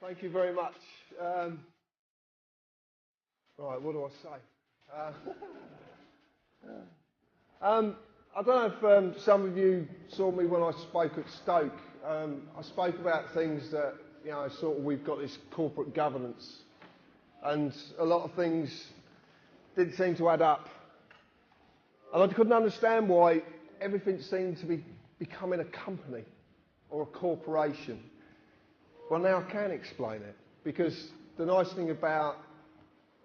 Thank you very much. Right, what do I say? I don't know if some of you saw me when I spoke at Stoke. I spoke about things that, sort of we've got this corporate governance, and a lot of things didn't seem to add up. And I couldn't understand why everything seemed to be becoming a company or a corporation. Well, now I can explain it, because the nice thing about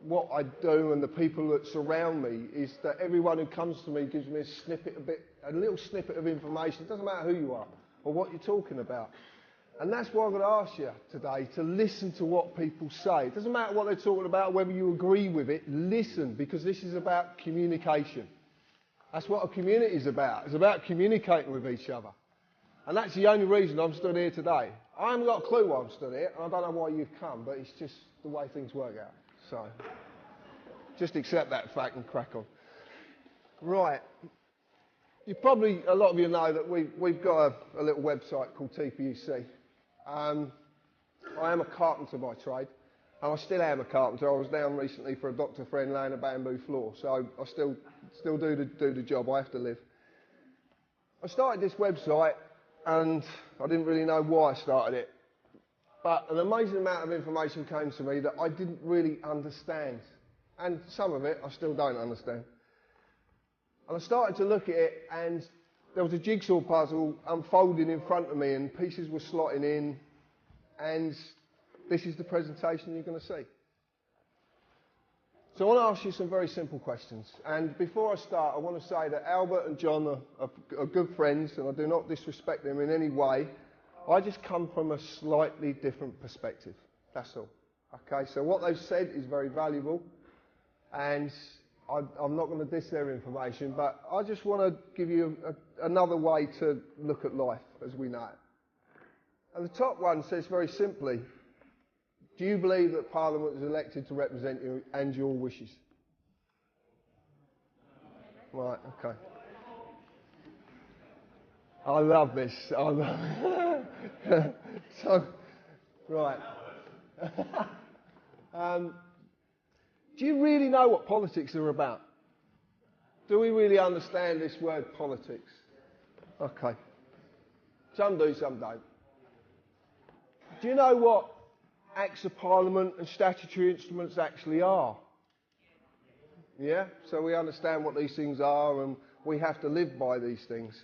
what I do and the people that surround me is that everyone who comes to me gives me a little snippet of information. It doesn't matter who you are or what you're talking about. And that's why I'm going to ask you today to listen to what people say. It doesn't matter what they're talking about, whether you agree with it, listen, because this is about communication. That's what a community is about. It's about communicating with each other. And that's the only reason I'm stood here today. I haven't got a clue why I'm stood here, and I don't know why you've come, but it's just the way things work out. So, just accept that fact and crack on. Right. A lot of you know that we've got a little website called TPUC. I am a carpenter by trade, and I still am a carpenter. I was down recently for a doctor friend laying a bamboo floor, so I still do the job. I have to live. I started this website, and I didn't really know why I started it. But an amazing amount of information came to me that I didn't really understand. And some of it I still don't understand. And I started to look at it, and there was a jigsaw puzzle unfolding in front of me, and pieces were slotting in, and this is the presentation you're going to see. So I want to ask you some very simple questions. And before I start, I want to say that Albert and John are good friends, and I do not disrespect them in any way. I just come from a slightly different perspective. That's all. Okay, so what they've said is very valuable, and I'm not going to diss their information, but I just want to give you another way to look at life as we know it. And the top one says very simply, do you believe that Parliament is elected to represent you and your wishes? Right, okay. I love this. So, right. Do you really know what politics are about? Do we really understand this word politics? Okay. Some do, some don't. Do you know what Acts of Parliament and statutory instruments actually are? Yeah? So we understand what these things are, and we have to live by these things.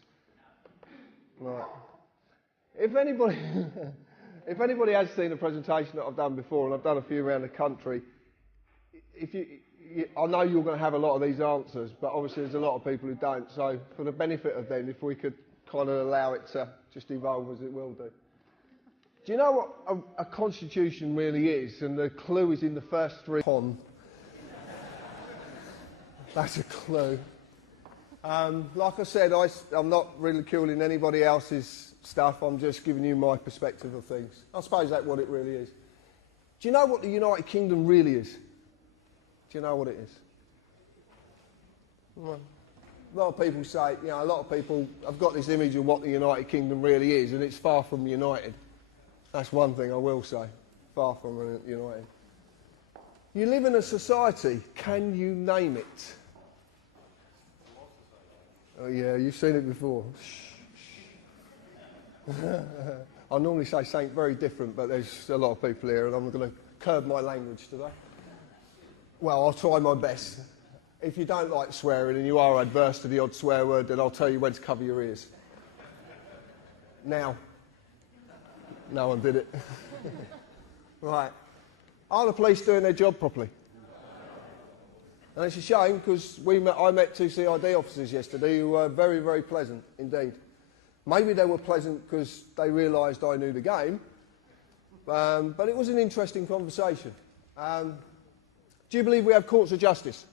Right. If anybody has seen a presentation that I've done before, and I've done a few around the country, I know you're going to have a lot of these answers, but obviously there's a lot of people who don't. So for the benefit of them, if we could kind of allow it to just evolve as it will do. Do you know what a constitution really is? And the clue is in the first three. That's a clue. Like I said, I'm not ridiculing anybody else's stuff. I'm just giving you my perspective of things. I suppose that's what it really is. Do you know what the United Kingdom really is? Do you know what it is? Well, a lot of people say, a lot of people have got this image of what the United Kingdom really is, and it's far from united. That's one thing I will say. Far from united. You live in a society. Can you name it? Oh yeah, you've seen it before. I normally say something very different, but there's a lot of people here, and I'm going to curb my language today. Well, I'll try my best. If you don't like swearing and you are adverse to the odd swear word, then I'll tell you when to cover your ears. Now. No one did it. Right. Are the police doing their job properly? And it's a shame because I met two CID officers yesterday who were very, very pleasant indeed. Maybe they were pleasant because they realised I knew the game, but it was an interesting conversation. Do you believe we have courts of justice?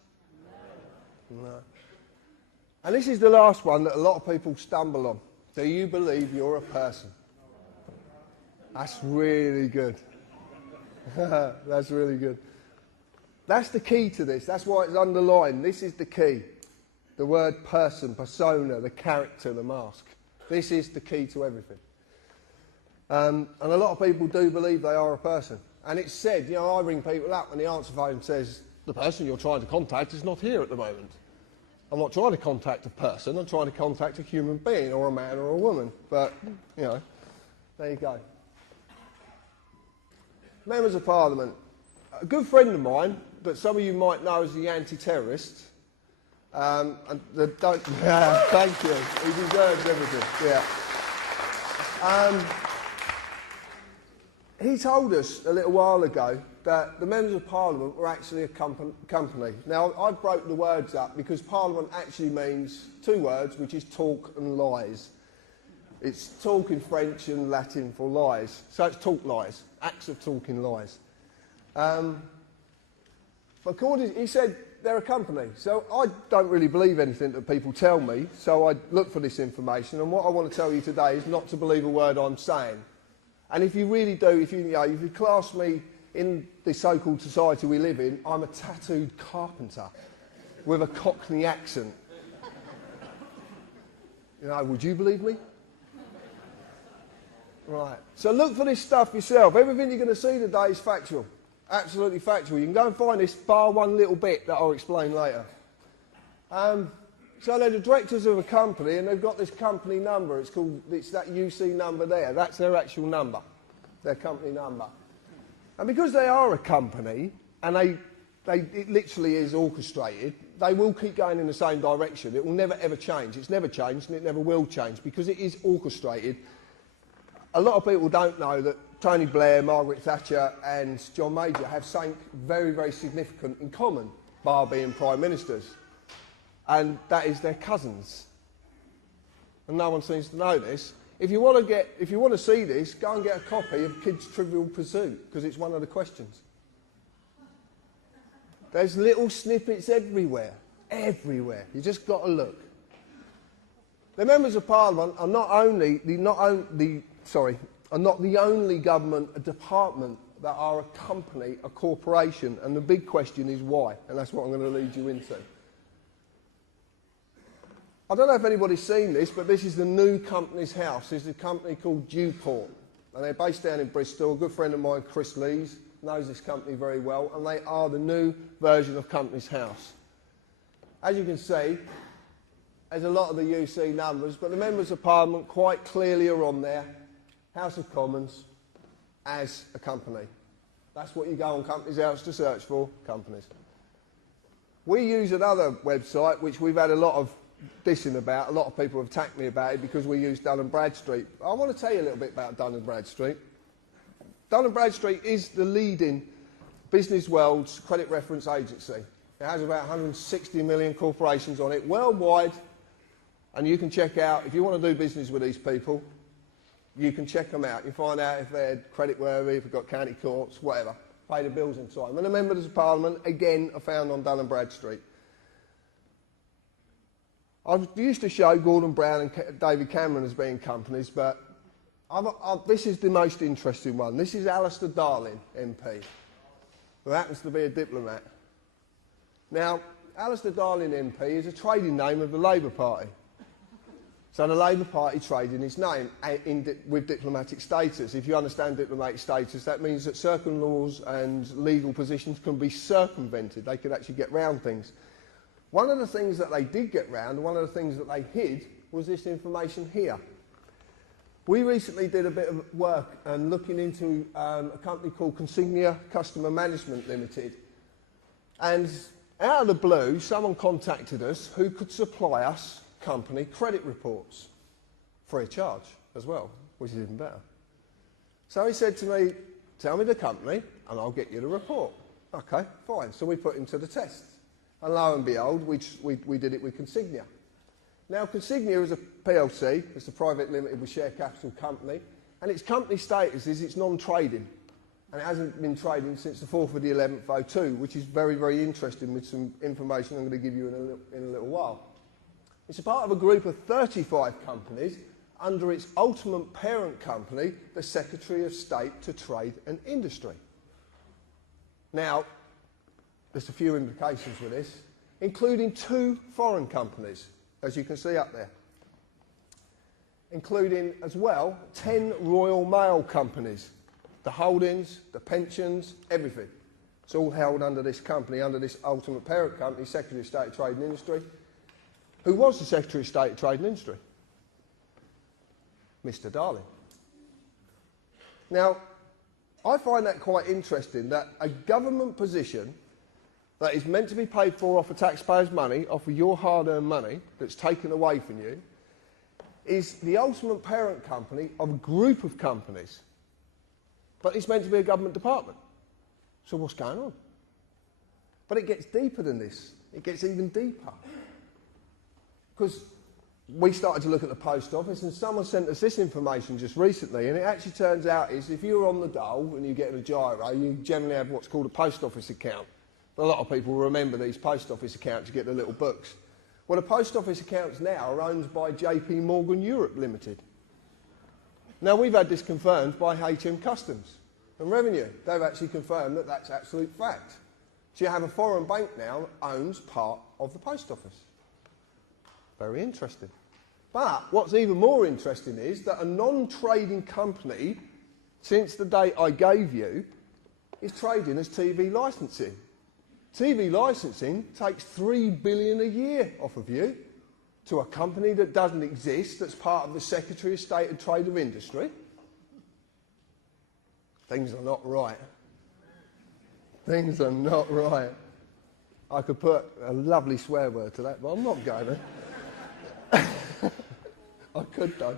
No. And this is the last one that a lot of people stumble on. Do you believe you're a person? That's really good. That's really good. That's the key to this. That's why it's underlined. This is the key. The word person, persona, the character, the mask. This is the key to everything. And a lot of people do believe they are a person. And it's said, you know, I ring people up and the answer phone says, the person you're trying to contact is not here at the moment. I'm not trying to contact a person, I'm trying to contact a human being, or a man or a woman. But, you know, there you go. Members of Parliament. A good friend of mine, that some of you might know as the anti-terrorist, thank you, he deserves everything, yeah. He told us a little while ago that the Members of Parliament were actually a company. Now, I broke the words up because Parliament actually means two words, which is talk and lies. It's talk in French and Latin for lies. So it's talk lies, acts of talking lies. He said they're a company. So I don't really believe anything that people tell me, so I look for this information. And what I want to tell you today is not to believe a word I'm saying. And if you really do, if you class me in the so-called society we live in, I'm a tattooed carpenter with a Cockney accent. You know, would you believe me? Right. So look for this stuff yourself. Everything you're going to see today is factual. Absolutely factual. You can go and find this, bar one little bit that I'll explain later. So they're the directors of a company, and they've got this company number. It's that UC number there. That's their actual number, their company number. And because they are a company, and it literally is orchestrated, they will keep going in the same direction. It will never ever change. It's never changed, and it never will change because it is orchestrated. A lot of people don't know that Tony Blair, Margaret Thatcher and John Major have something very, very significant in common, bar being prime ministers. And that is their cousins. And no one seems to know this. If you want to see this, go and get a copy of Kids Trivial Pursuit, because it's one of the questions. There's little snippets everywhere. Everywhere. You just got to look. The Members of Parliament are not the only government department that are a company, a corporation, and the big question is why, and that's what I'm going to lead you into. I don't know if anybody's seen this, but this is the new Companies House. It's a company called Dewport, and they're based down in Bristol. A good friend of mine, Chris Lees, knows this company very well, and they are the new version of Companies House. As you can see, there's a lot of the UC numbers, but the Members of Parliament quite clearly are on there. House of Commons as a company. That's what you go on Companies House to search for, companies. We use another website which we've had a lot of dissing about. A lot of people have attacked me about it because we use Dun & Bradstreet. I want to tell you a little bit about Dun & Bradstreet. Dun & Bradstreet is the leading business world's credit reference agency. It has about 160 million corporations on it worldwide, and you can check out, if you want to do business with these people, you can check them out. You find out if they're creditworthy, if they've got county courts, whatever. Pay the bills in time. And the Members of Parliament, again, are found on Dun & Bradstreet. I used to show Gordon Brown and David Cameron as being companies, but this is the most interesting one. This is Alistair Darling, MP, who happens to be a diplomat. Now, Alistair Darling MP is a trading name of the Labour Party. So the Labour Party trade in its name with diplomatic status. If you understand diplomatic status, that means that certain laws and legal positions can be circumvented. They could actually get round things. One of the things that they did get round, and one of the things that they hid, was this information here. We recently did a bit of work and looking into a company called Consignia Customer Management Limited. And out of the blue, someone contacted us who could supply us company credit reports free of charge as well, which is even better. So he said to me, tell me the company and I'll get you the report. Okay, fine. So we put him to the test. And lo and behold, we did it with Consignia. Now, Consignia is a PLC, it's a private limited with share capital company, and its company status is it's non-trading. And it hasn't been trading since the 4th of the 11th, 2002, which is very, very interesting with some information I'm going to give you in a little while. It's a part of a group of 35 companies under its ultimate parent company, the Secretary of State to Trade and Industry. Now, there's a few implications with this, including 2 foreign companies, as you can see up there, including as well 10 Royal Mail companies, the holdings, the pensions, everything. It's all held under this company, under this ultimate parent company, Secretary of State of Trade and Industry. Who was the Secretary of State of Trade and Industry? Mr. Darling. Now, I find that quite interesting, that a government position that is meant to be paid for off of taxpayers' money, off of your hard-earned money that's taken away from you, is the ultimate parent company of a group of companies. But it's meant to be a government department. So what's going on? But it gets deeper than this. It gets even deeper. Because we started to look at the post office, and someone sent us this information just recently, and it actually turns out is if you're on the dole and you get a gyro, you generally have what's called a post office account. A lot of people remember these post office accounts, you get the little books. Well, the post office accounts now are owned by JP Morgan Europe Limited. Now, we've had this confirmed by HM Customs and Revenue. They've actually confirmed that that's absolute fact. So you have a foreign bank now that owns part of the post office. Very interesting. But what's even more interesting is that a non-trading company, since the date I gave you, is trading as TV licensing. TV licensing takes $3 billion a year off of you to a company that doesn't exist, that's part of the Secretary of State of Trade and Industry. Things are not right. Things are not right. I could put a lovely swear word to that, but I'm not going to. I could though.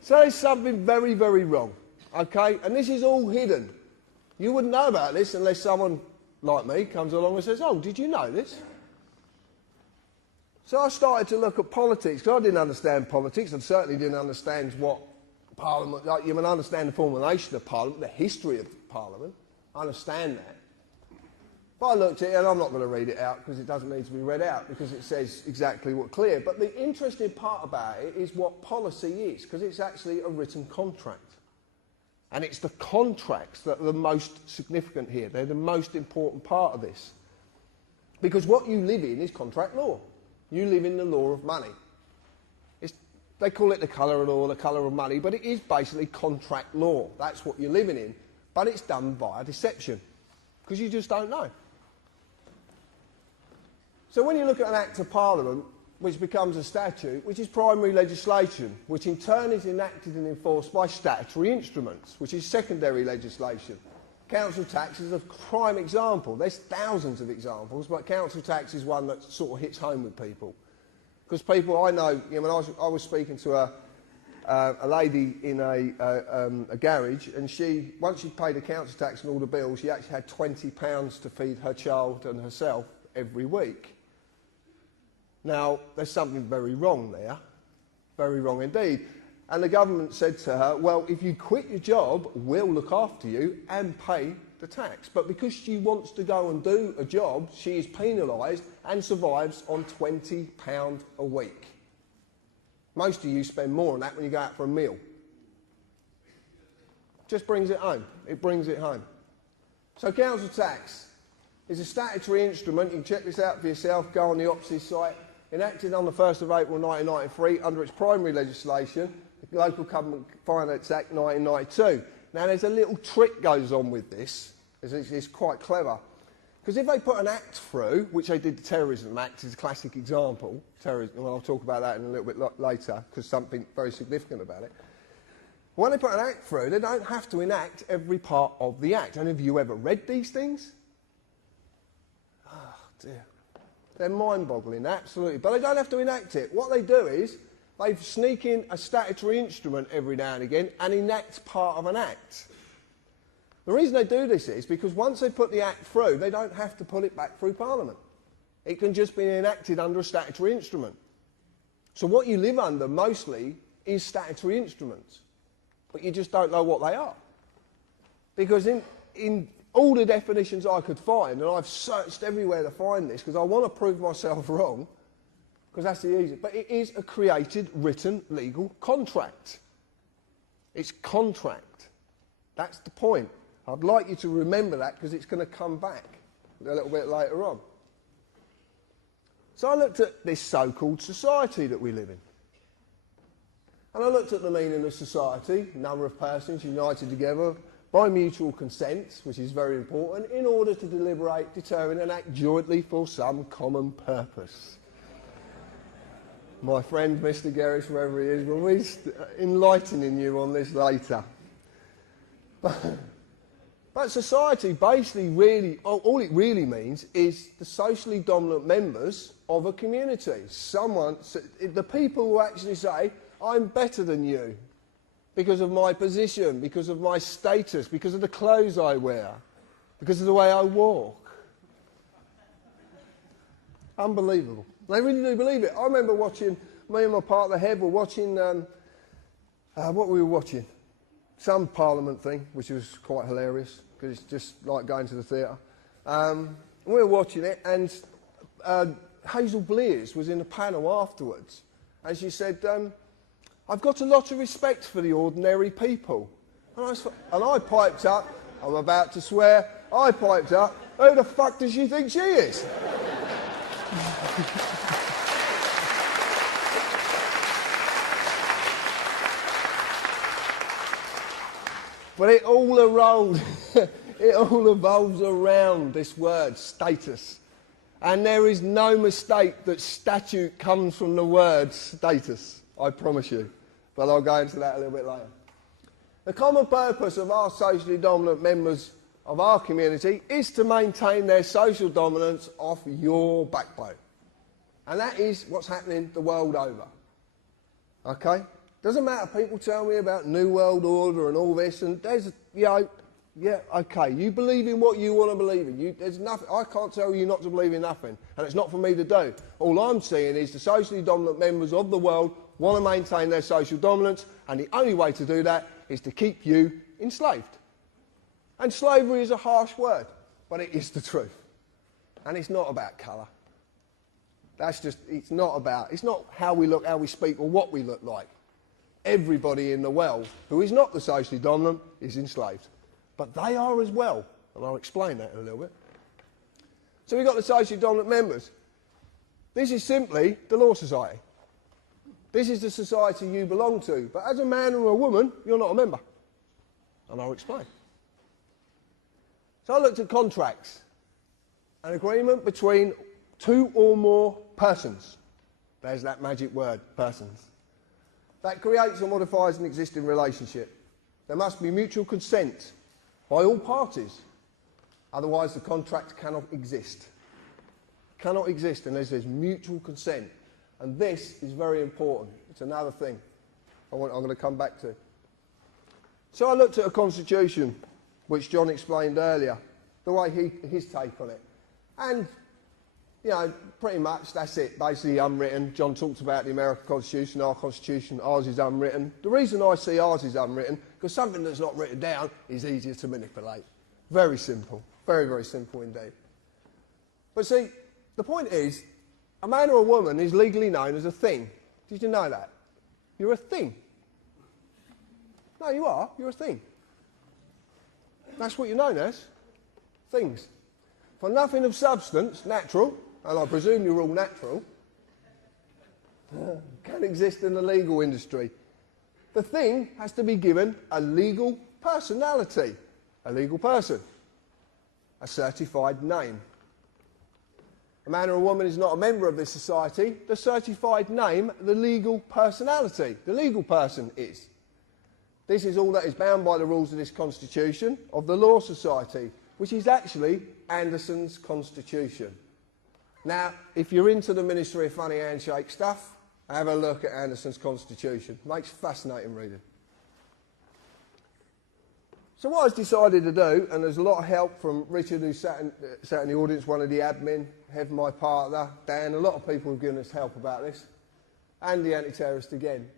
So there's something very, very wrong, okay? And this is all hidden. You wouldn't know about this unless someone like me comes along and says, oh, did you know this? So I started to look at politics, because I didn't understand politics. I certainly didn't understand what Parliament, like you can understand the formulation of Parliament, the history of Parliament. I understand that. But I looked at it, and I'm not going to read it out because it doesn't need to be read out because it says exactly what's clear. But the interesting part about it is what policy is, because it's actually a written contract. And it's the contracts that are the most significant here. They're the most important part of this. Because what you live in is contract law. You live in the law of money. They call it the colour of law, the colour of money, but it is basically contract law. That's what you're living in. But it's done via deception, because you just don't know. So when you look at an Act of Parliament, which becomes a statute, which is primary legislation, which in turn is enacted and enforced by statutory instruments, which is secondary legislation. Council tax is a prime example. There's thousands of examples, but council tax is one that sort of hits home with people. Because people I know, you know, when I was speaking to a lady in a garage, and once she'd paid the council tax and all the bills, she actually had £20 to feed her child and herself every week. Now, there's something very wrong there, very wrong indeed. And the government said to her, well, if you quit your job, we'll look after you and pay the tax. But because she wants to go and do a job, she is penalised and survives on £20 a week. Most of you spend more on that when you go out for a meal. Just brings it home. It brings it home. So council tax is a statutory instrument. You can check this out for yourself. Go on the OPSI site. Enacted on the 1st of April 1993 under its primary legislation, the Local Government Finance Act 1992. Now there's a little trick goes on with this. It's quite clever. Because if they put an act through, which they did the Terrorism Act is a classic example, terrorism, and I'll talk about that in a little bit later because something very significant about it. When they put an act through, they don't have to enact every part of the act. And have you ever read these things? Oh dear. They're mind-boggling, absolutely. But they don't have to enact it. What they do is they sneak in a statutory instrument every now and again and enact part of an act. The reason they do this is because once they put the act through, they don't have to put it back through Parliament. It can just be enacted under a statutory instrument. So what you live under mostly is statutory instruments, but you just don't know what they are. Because in all the definitions I could find, and I've searched everywhere to find this because I want to prove myself wrong, because that's the easiest, but it is a created, written, legal contract. It's contract. That's the point. I'd like you to remember that because it's going to come back a little bit later on. So I looked at this so-called society that we live in. And I looked at the meaning of society, number of persons united together by mutual consent, which is very important, in order to deliberate, determine and act jointly for some common purpose. My friend Mr. Gerrish, wherever he is, will be enlightening you on this later. But society basically really, all it really means is the socially dominant members of a community. The people who actually say, I'm better than you because of my position, because of my status, because of the clothes I wear, because of the way I walk. Unbelievable. They really do believe it. I remember watching, me and my partner Hev were watching, what were we watching? Some Parliament thing, which was quite hilarious, because it's just like going to the theatre. We were watching it, and Hazel Blears was in the panel afterwards, and she said, I've got a lot of respect for the ordinary people. And I piped up, I'm about to swear, I piped up, who the fuck does she think she is? But it all evolves around this word, status. And there is no mistake that statute comes from the word status, I promise you. But I'll go into that a little bit later. The common purpose of our socially dominant members of our community is to maintain their social dominance off your backbone. And that is what's happening the world over. Okay? Doesn't matter, people tell me about New World Order and all this, and there's, yeah, okay, you believe in what you want to believe in. There's nothing, I can't tell you not to believe in nothing, and it's not for me to do. All I'm saying is the socially dominant members of the world want to maintain their social dominance, and the only way to do that is to keep you enslaved. And slavery is a harsh word, but it is the truth. And it's not about colour. It's not how we look, how we speak, or what we look like. Everybody in the world who is not the socially dominant is enslaved. But they are as well, and I'll explain that in a little bit. So we've got the socially dominant members. This is simply the Law Society. This is the society you belong to, but as a man or a woman, you're not a member. And I'll explain. So I looked at contracts. An agreement between two or more persons. There's that magic word, persons. That creates or modifies an existing relationship. There must be mutual consent by all parties. Otherwise, the contract cannot exist. Cannot exist unless there's mutual consent. And this is very important. It's another thing I'm going to come back to. So I looked at a constitution, which John explained earlier, the way his take on it. And you know, pretty much that's it, basically unwritten. John talked about the American Constitution, our Constitution, ours is unwritten. The reason I see ours is unwritten, because something that's not written down is easier to manipulate. Very simple, very, very simple indeed. But see, the point is, a man or a woman is legally known as a thing. Did you know that? You're a thing. No, you are, you're a thing. That's what you're known as, things. For nothing of substance, natural, and I presume you're all natural, can exist in the legal industry. The thing has to be given a legal personality, a legal person, a certified name. A man or a woman is not a member of this society. The certified name, the legal personality, the legal person is. This is all that is bound by the rules of this Constitution of the Law Society, which is actually Anderson's Constitution. Now, if you're into the Ministry of Funny Handshake stuff, have a look at Anderson's Constitution. Makes fascinating reading. So what I've decided to do, and there's a lot of help from Richard, who sat in the audience, one of the admin, Heaven, my partner, Dan, a lot of people have given us help about this, and the anti-terrorist again.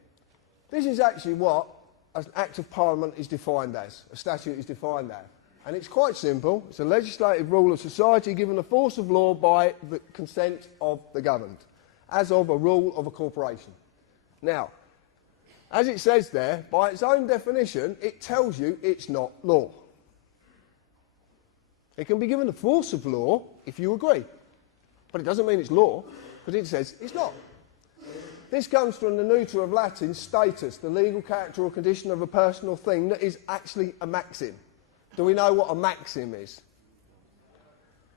This is actually what an Act of Parliament is defined as, a statute is defined as. And it's quite simple. It's a legislative rule of society given the force of law by the consent of the governed, as of a rule of a corporation. Now, as it says there, by its own definition, it tells you it's not law. It can be given the force of law if you agree. But it doesn't mean it's law, because it says it's not. This comes from the neuter of Latin, status, the legal character or condition of a person or thing that is actually a maxim. Do we know what a maxim is?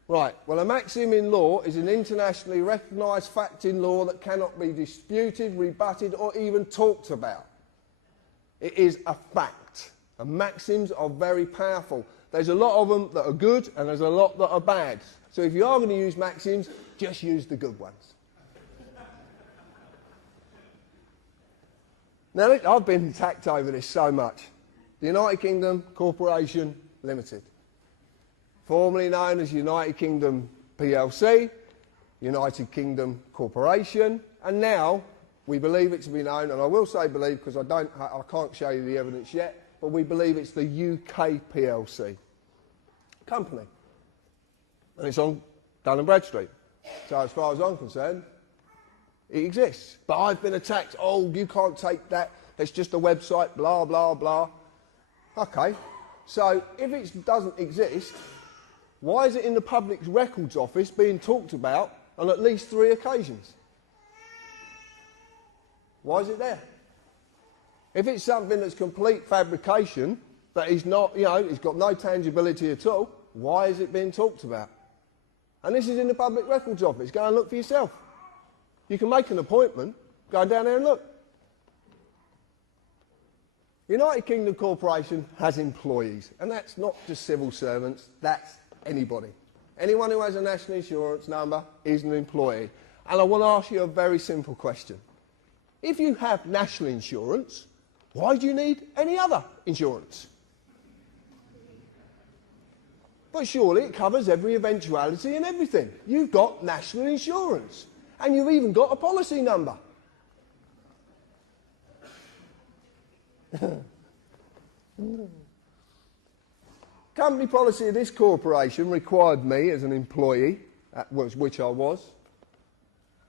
Right, well, a maxim in law is an internationally recognised fact in law that cannot be disputed, rebutted, or even talked about. It is a fact. And maxims are very powerful. There's a lot of them that are good, and there's a lot that are bad. So if you are going to use maxims, just use the good ones. Now, I've been attacked over this so much. The United Kingdom Corporation Limited, formerly known as United Kingdom PLC, United Kingdom Corporation, and now we believe it to be known, and I will say believe because I can't show you the evidence yet, but we believe it's the UK PLC company, and it's on Dun & Bradstreet. So as far as I'm concerned, it exists. But I've been attacked. Oh, you can't take that. It's just a website. Blah blah blah. Okay. So if it doesn't exist, why is it in the Public Records Office being talked about on at least 3 occasions? Why is it there? If it's something that's complete fabrication, that is not, it's got no tangibility at all, why is it being talked about? And this is in the Public Records Office. Go and look for yourself. You can make an appointment, go down there and look. United Kingdom Corporation has employees, and that's not just civil servants, that's anybody. Anyone who has a national insurance number is an employee. And I want to ask you a very simple question. If you have national insurance, why do you need any other insurance? But surely it covers every eventuality and everything. You've got national insurance, and you've even got a policy number. Company policy of this corporation required me as an employee, which I was,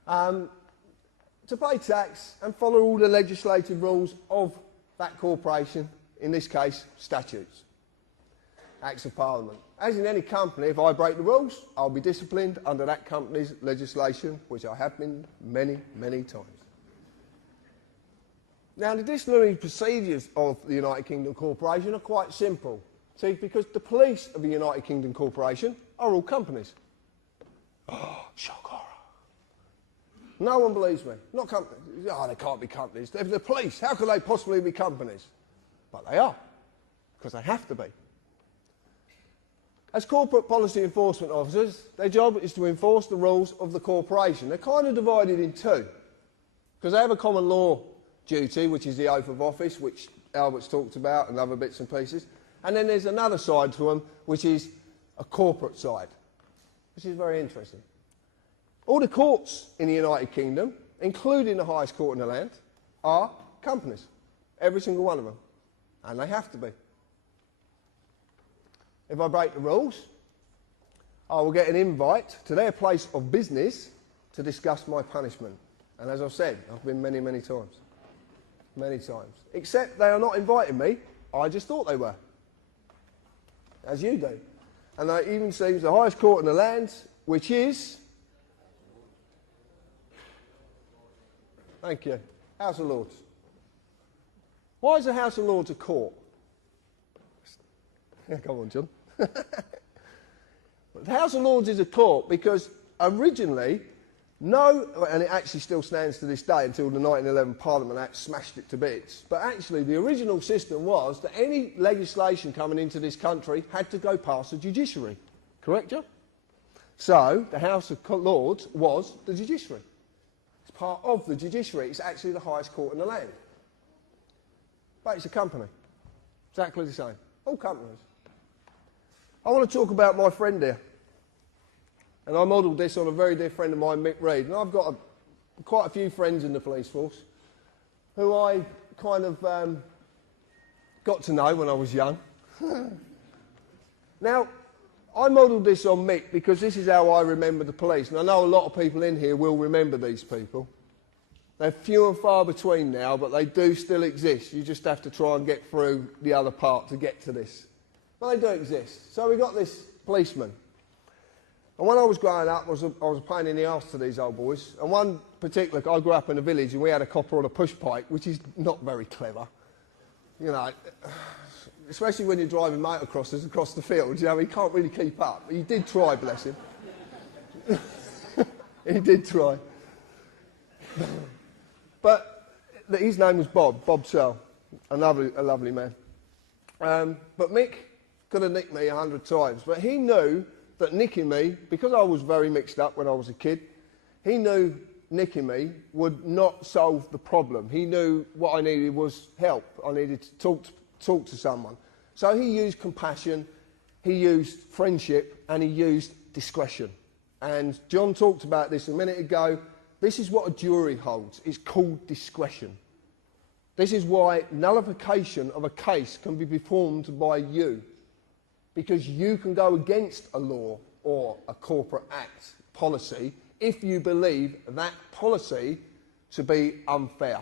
to pay tax and follow all the legislative rules of that corporation, in this case, statutes, Acts of Parliament. As in any company, if I break the rules, I'll be disciplined under that company's legislation, which I have been many, many times. Now, the disciplinary procedures of the United Kingdom Corporation are quite simple. See, because the police of the United Kingdom Corporation are all companies. Oh, shock horror. No one believes me. Not companies. Oh, they can't be companies. They're the police. How could they possibly be companies? But they are, because they have to be. As corporate policy enforcement officers, their job is to enforce the rules of the corporation. They're kind of divided in 2, because they have a common law duty, which is the oath of office, which Albert's talked about, and other bits and pieces. And then there's another side to them, which is a corporate side, which is very interesting. All the courts in the United Kingdom, including the highest court in the land, are companies. Every single one of them. And they have to be. If I break the rules, I will get an invite to their place of business to discuss my punishment. And as I've said, I've been many, many times. Many times. Except they are not inviting me. I just thought they were. As you do. And it even seems the highest court in the land, which is... Thank you. House of Lords. Why is the House of Lords a court? Yeah, come on, John. The House of Lords is a court because originally, and it actually still stands to this day until the 1911 Parliament Act smashed it to bits, but actually the original system was that any legislation coming into this country had to go past the judiciary. Correct, John? So, the House of Lords was the judiciary. It's part of the judiciary. It's actually the highest court in the land. But it's a company. Exactly the same. All companies. I want to talk about my friend here. And I modelled this on a very dear friend of mine, Mick Reed. And I've got quite a few friends in the police force who I kind of got to know when I was young. Now, I modelled this on Mick because this is how I remember the police. And I know a lot of people in here will remember these people. They're few and far between now, but they do still exist. You just have to try and get through the other part to get to this. But they do exist. So we got this policeman. And when I was growing up, I was a pain in the arse to these old boys. And one particular, I grew up in a village and we had a copper on a push pike, which is not very clever. You know, especially when you're driving motocrossers across the field, you know, he can't really keep up. He did try, bless him. He did try. But his name was Bob Searle, a lovely man. But Mick could have nicked me 100 times, but he knew that nicking me, because I was very mixed up when I was a kid, he knew nicking me would not solve the problem. He knew what I needed was help. I needed to talk to someone. So he used compassion, he used friendship, and he used discretion. And John talked about this a minute ago. This is what a jury holds. It's called discretion. This is why nullification of a case can be performed by you, because you can go against a law or a corporate act policy if you believe that policy to be unfair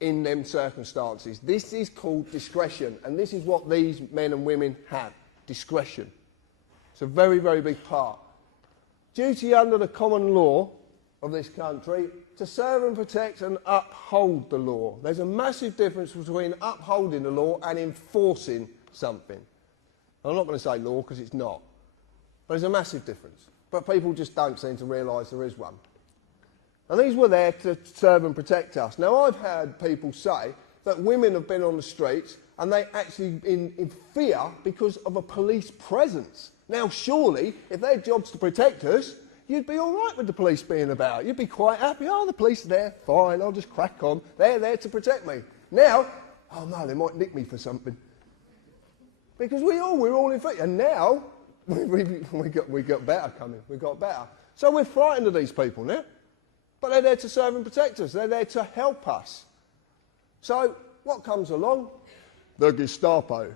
in them circumstances. This is called discretion, and this is what these men and women have, discretion. It's a very, very big part. Duty under the common law of this country to serve and protect and uphold the law. There's a massive difference between upholding the law and enforcing something. I'm not going to say law because it's not, but there's a massive difference. But people just don't seem to realise there is one. And these were there to serve and protect us. Now, I've heard people say that women have been on the streets and they actually in fear because of a police presence. Now, surely, if their job's to protect us, you'd be all right with the police being about. You'd be quite happy. Oh, the police are there. Fine, I'll just crack on. They're there to protect me. Now, oh no, they might nick me for something. Because we're all in fear. And now, we got better coming. We got better. So we're frightened of these people now. But they're there to serve and protect us. They're there to help us. So, what comes along? The Gestapo.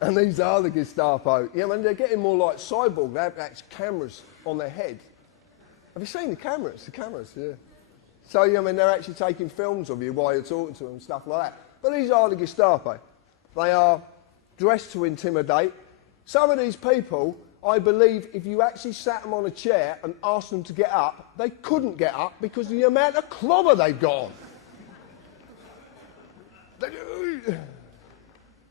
And these are the Gestapo. Yeah, I mean, they're getting more like cyborg. They have actually cameras on their head. Have you seen the cameras? The cameras, yeah. So, yeah, I mean, they're actually taking films of you while you're talking to them and stuff like that. But these are the Gestapo. They are dressed to intimidate. Some of these people, I believe, if you actually sat them on a chair and asked them to get up, they couldn't get up because of the amount of clobber they've got on.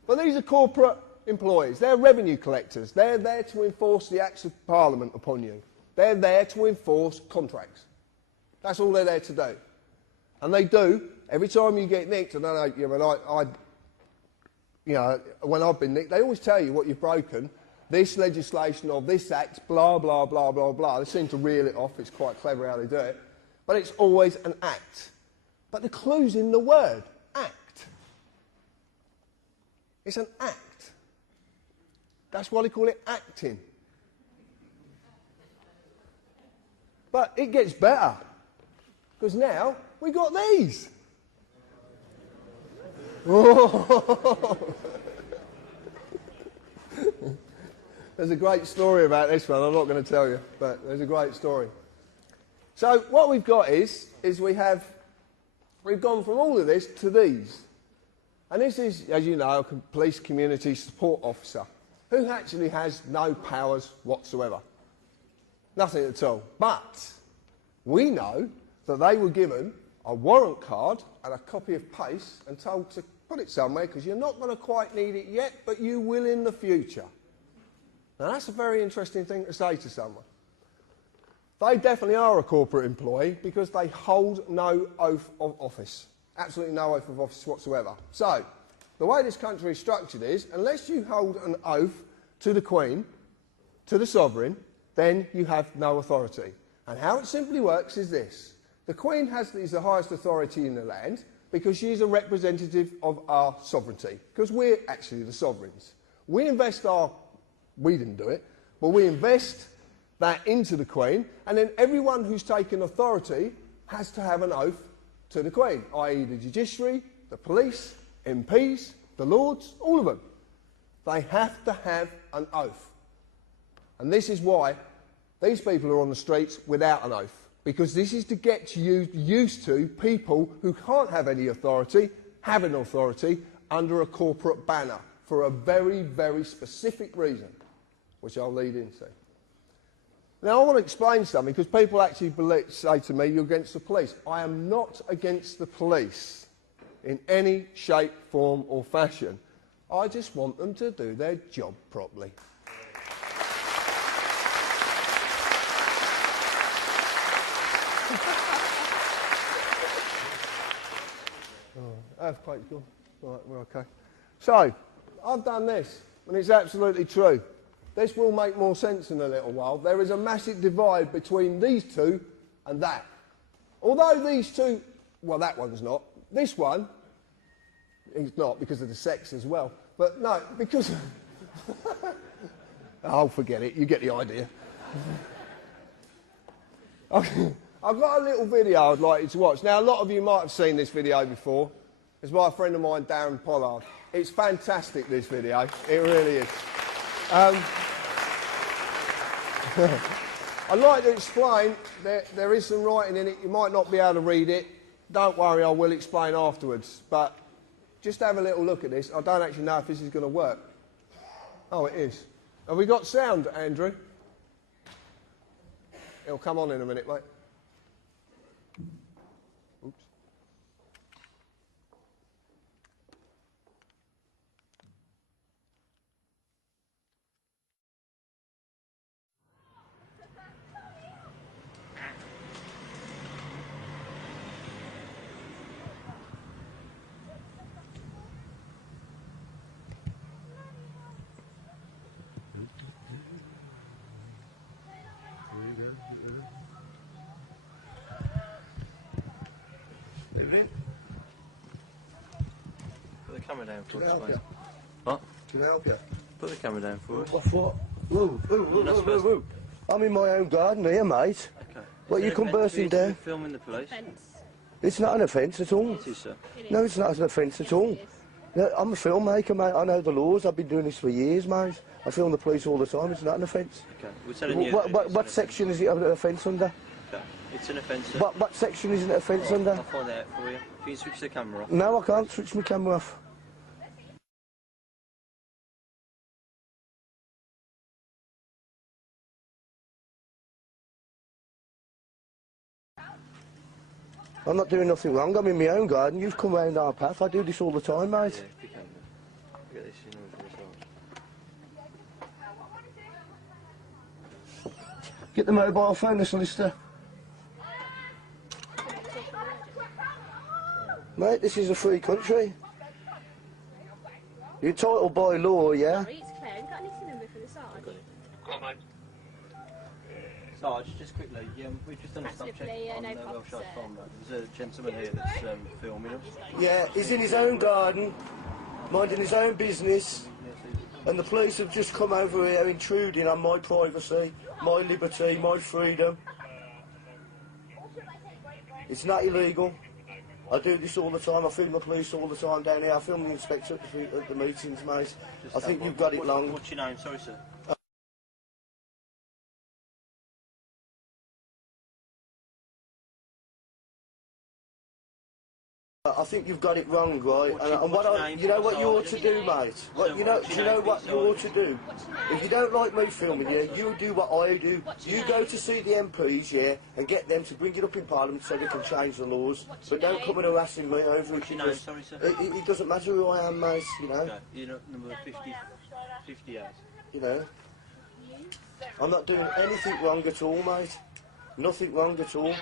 But these are corporate employees. They're revenue collectors. They're there to enforce the acts of Parliament upon you. They're there to enforce contracts. That's all they're there to do. And they do. Every time you get nicked, and I know, you know, when I've been nicked, they always tell you what you've broken. This legislation or this act, blah, blah, blah, blah, blah. They seem to reel it off. It's quite clever how they do it. But it's always an act. But the clue's in the word, act. It's an act. That's why they call it acting. But it gets better. Because now we got these. There's a great story about this one. I'm not going to tell you, but there's a great story. So what we've got is we've gone from all of this to these. And this is, as you know, a police community support officer who actually has no powers whatsoever. Nothing at all. But we know that they were given a warrant card and a copy of PACE and told to put it somewhere because you're not going to quite need it yet, but you will in the future. Now that's a very interesting thing to say to someone. They definitely are a corporate employee because they hold no oath of office. Absolutely no oath of office whatsoever. So, the way this country is structured is, unless you hold an oath to the Queen, to the Sovereign, then you have no authority. And how it simply works is this. The Queen is the highest authority in the land. because she's a representative of our sovereignty, because we're actually the sovereigns. We didn't do it, but we invest that into the Queen, and then everyone who's taken authority has to have an oath to the Queen, i.e. the judiciary, the police, MPs, the Lords, all of them. They have to have an oath. And this is why these people are on the streets without an oath, because this is to get you used to people who can't have any authority, having authority under a corporate banner for a very, very specific reason, which I'll lead into. Now, I want to explain something, because people actually say to me, you're against the police. I am not against the police in any shape, form or fashion. I just want them to do their job properly. Quite good. Right, we're okay. So, I've done this, and it's absolutely true. This will make more sense in a little while. There is a massive divide between these two and that. Although these two, well, that one's not. This one, it's not because of the sex as well. But no, because... oh, forget it. You get the idea. I've got a little video I'd like you to watch. Now, a lot of you might have seen this video before. It's by a friend of mine, Darren Pollard. It's fantastic, this video. It really is. I'd like to explain, there is some writing in it. You might not be able to read it. Don't worry, I will explain afterwards. But just have a little look at this. I don't actually know if this is going to work. Oh, it is. Have we got sound, Andrew? It'll come on in a minute, mate. Oops. Put the camera down for us, mate. What? Can I help you? Put the camera down for us. What? Whoa. I'm in my own garden here, mate. Okay. What, you come bursting down? Filming the police? It's not an offence at all. It is, sir. No, it's not an offence at all. No, I'm a filmmaker, mate. I know the laws. I've been doing this for years, mate. I film the police all the time. It's not an offence. Okay. We're telling you. What section is it an offence under? Okay. It's an offence, sir. What section is it an offence under? I'll find out for you. If you can switch the camera off. No, I can't switch my camera off. I'm not doing nothing wrong. I'm in my own garden. You've come round our path. I do this all the time, mate. Yeah, if you can. Get this in with yourself. Get the mobile phone, the solicitor. Mate, this is a free country. You're entitled by law, yeah? Sorry, it's Claire. Have you got a listening number for the Sarge? Sarge, just quickly, we've just done a stop check Absolutely, on no problem, Welsh sir. Farm. There's a gentleman here that's filming us. Yeah, he's in his own garden, minding his own business, and the police have just come over here intruding on my privacy, my liberty, my freedom. It's not illegal. I do this all the time. I film the police all the time down here. I film the inspector at the meetings, mate. I think you've got it long. What's your name? Sorry, sir. I think you've got it wrong, right? You know what you ought to do, mate? Do you know what you ought to do? If you don't like me filming you, you do what I do. You go to see the MPs, yeah, and get them to bring it up in Parliament so they can change the laws. But don't come and harassing me over it. Your name? Sorry, sir. It doesn't matter who I am, mate, you know. Okay. You're number 58. You know. I'm not doing anything wrong at all, mate. Nothing wrong at all.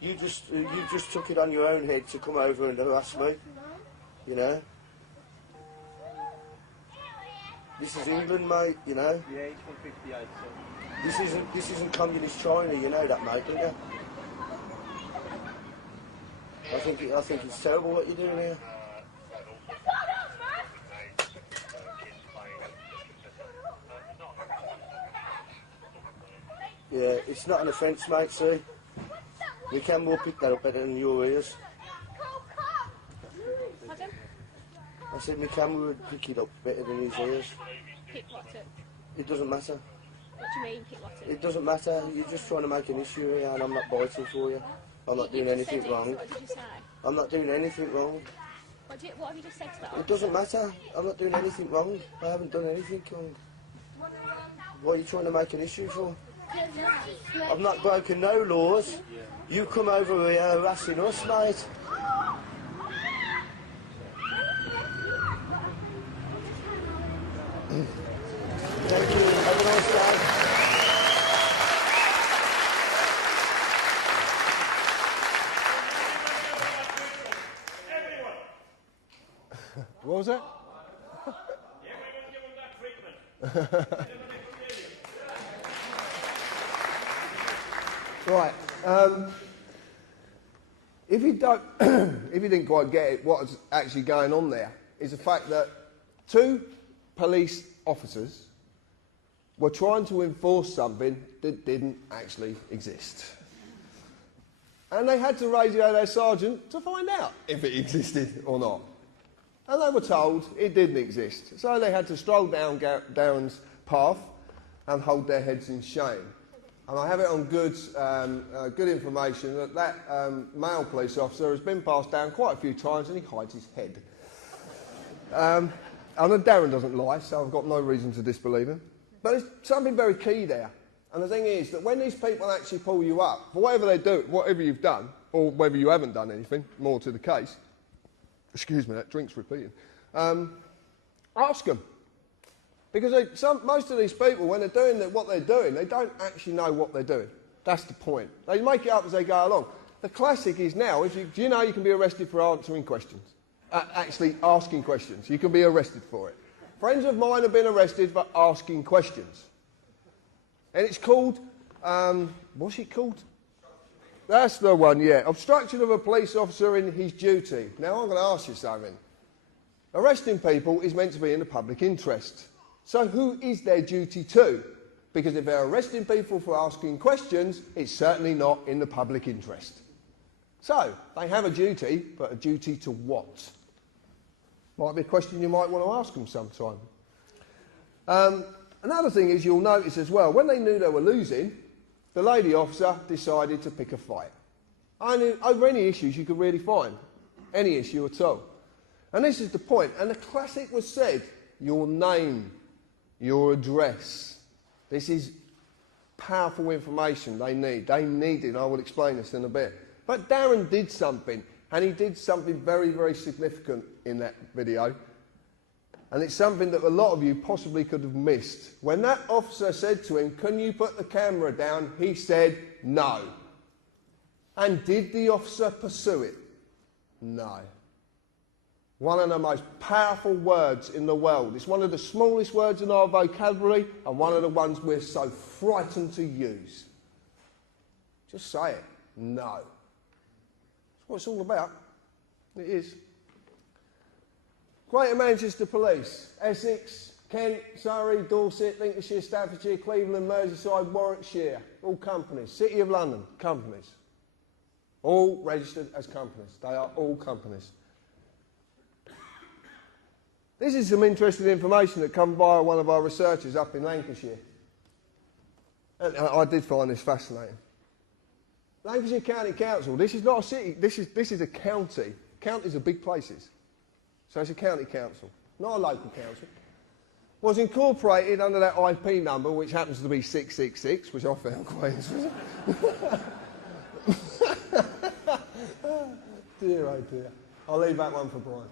You just took it on your own head to come over and harass me, you know. This is England, mate, you know. Yeah, it's from 58, sir. This isn't communist China, you know that, mate, don't you? I think it's terrible what you're doing here. Yeah, it's not an offence, mate, see? We can more pick that up better than your ears. Pardon? I said my camera would pick it up better than his ears. Pick what up? It doesn't matter. What do you mean, pick what up? It doesn't matter. You're just trying to make an issue here and I'm not biting for you. I'm not doing anything wrong. What did you say? I'm not doing anything wrong. What have you just said to that? It doesn't matter. I'm not doing anything wrong. I haven't done anything wrong. What are you trying to make an issue for? I've not broken no laws. You come over here harassing us, mate. Thank you. Have a nice day. What was that? Right. If you don't, if you didn't quite get it, what's actually going on there is the fact that 2 police officers were trying to enforce something that didn't actually exist. And they had to radio their sergeant to find out if it existed or not. And they were told it didn't exist. So they had to stroll down Darren's path and hold their heads in shame. And I have it on good information that male police officer has been passed down quite a few times and he hides his head. I know Darren doesn't lie, so I've got no reason to disbelieve him. But there's something very key there. And the thing is that when these people actually pull you up, for whatever they do, whatever you've done, or whether you haven't done anything, more to the case, excuse me, that drink's repeating, ask them. Because most of these people, when they're doing what they're doing, they don't actually know what they're doing. That's the point. They make it up as they go along. The classic is now, do you know you can be arrested for answering questions? Actually asking questions. You can be arrested for it. Friends of mine have been arrested for asking questions. And it's called, what's it called? That's the one, yeah. Obstruction of a police officer in his duty. Now, I'm going to ask you something. Arresting people is meant to be in the public interest. So who is their duty to? Because if they're arresting people for asking questions, it's certainly not in the public interest. So, they have a duty, but a duty to what? Might be a question you might want to ask them sometime. Another thing is you'll notice as well, when they knew they were losing, the lady officer decided to pick a fight. Over any issues you could really find. Any issue at all. And this is the point. And the classic was said, your name, your address. This is powerful information they need. They need it, and I will explain this in a bit. But Darren did something, and he did something very, very significant in that video. And it's something that a lot of you possibly could have missed. When that officer said to him, "Can you put the camera down?" he said, "No." And did the officer pursue it? No. One of the most powerful words in the world. It's one of the smallest words in our vocabulary and one of the ones we're so frightened to use. Just say it. No. That's what it's all about. It is. Greater Manchester Police, Essex, Kent, Surrey, Dorset, Lincolnshire, Staffordshire, Cleveland, Merseyside, Warwickshire, all companies. City of London, companies. All registered as companies. They are all companies. This is some interesting information that come via one of our researchers up in Lancashire. And I did find this fascinating. Lancashire County Council, this is not a city, this is a county. Counties are big places. So it's a county council, not a local council. Was incorporated under that IP number, which happens to be 666, which I found quite interesting. Dear, oh dear. I'll leave that one for Brian.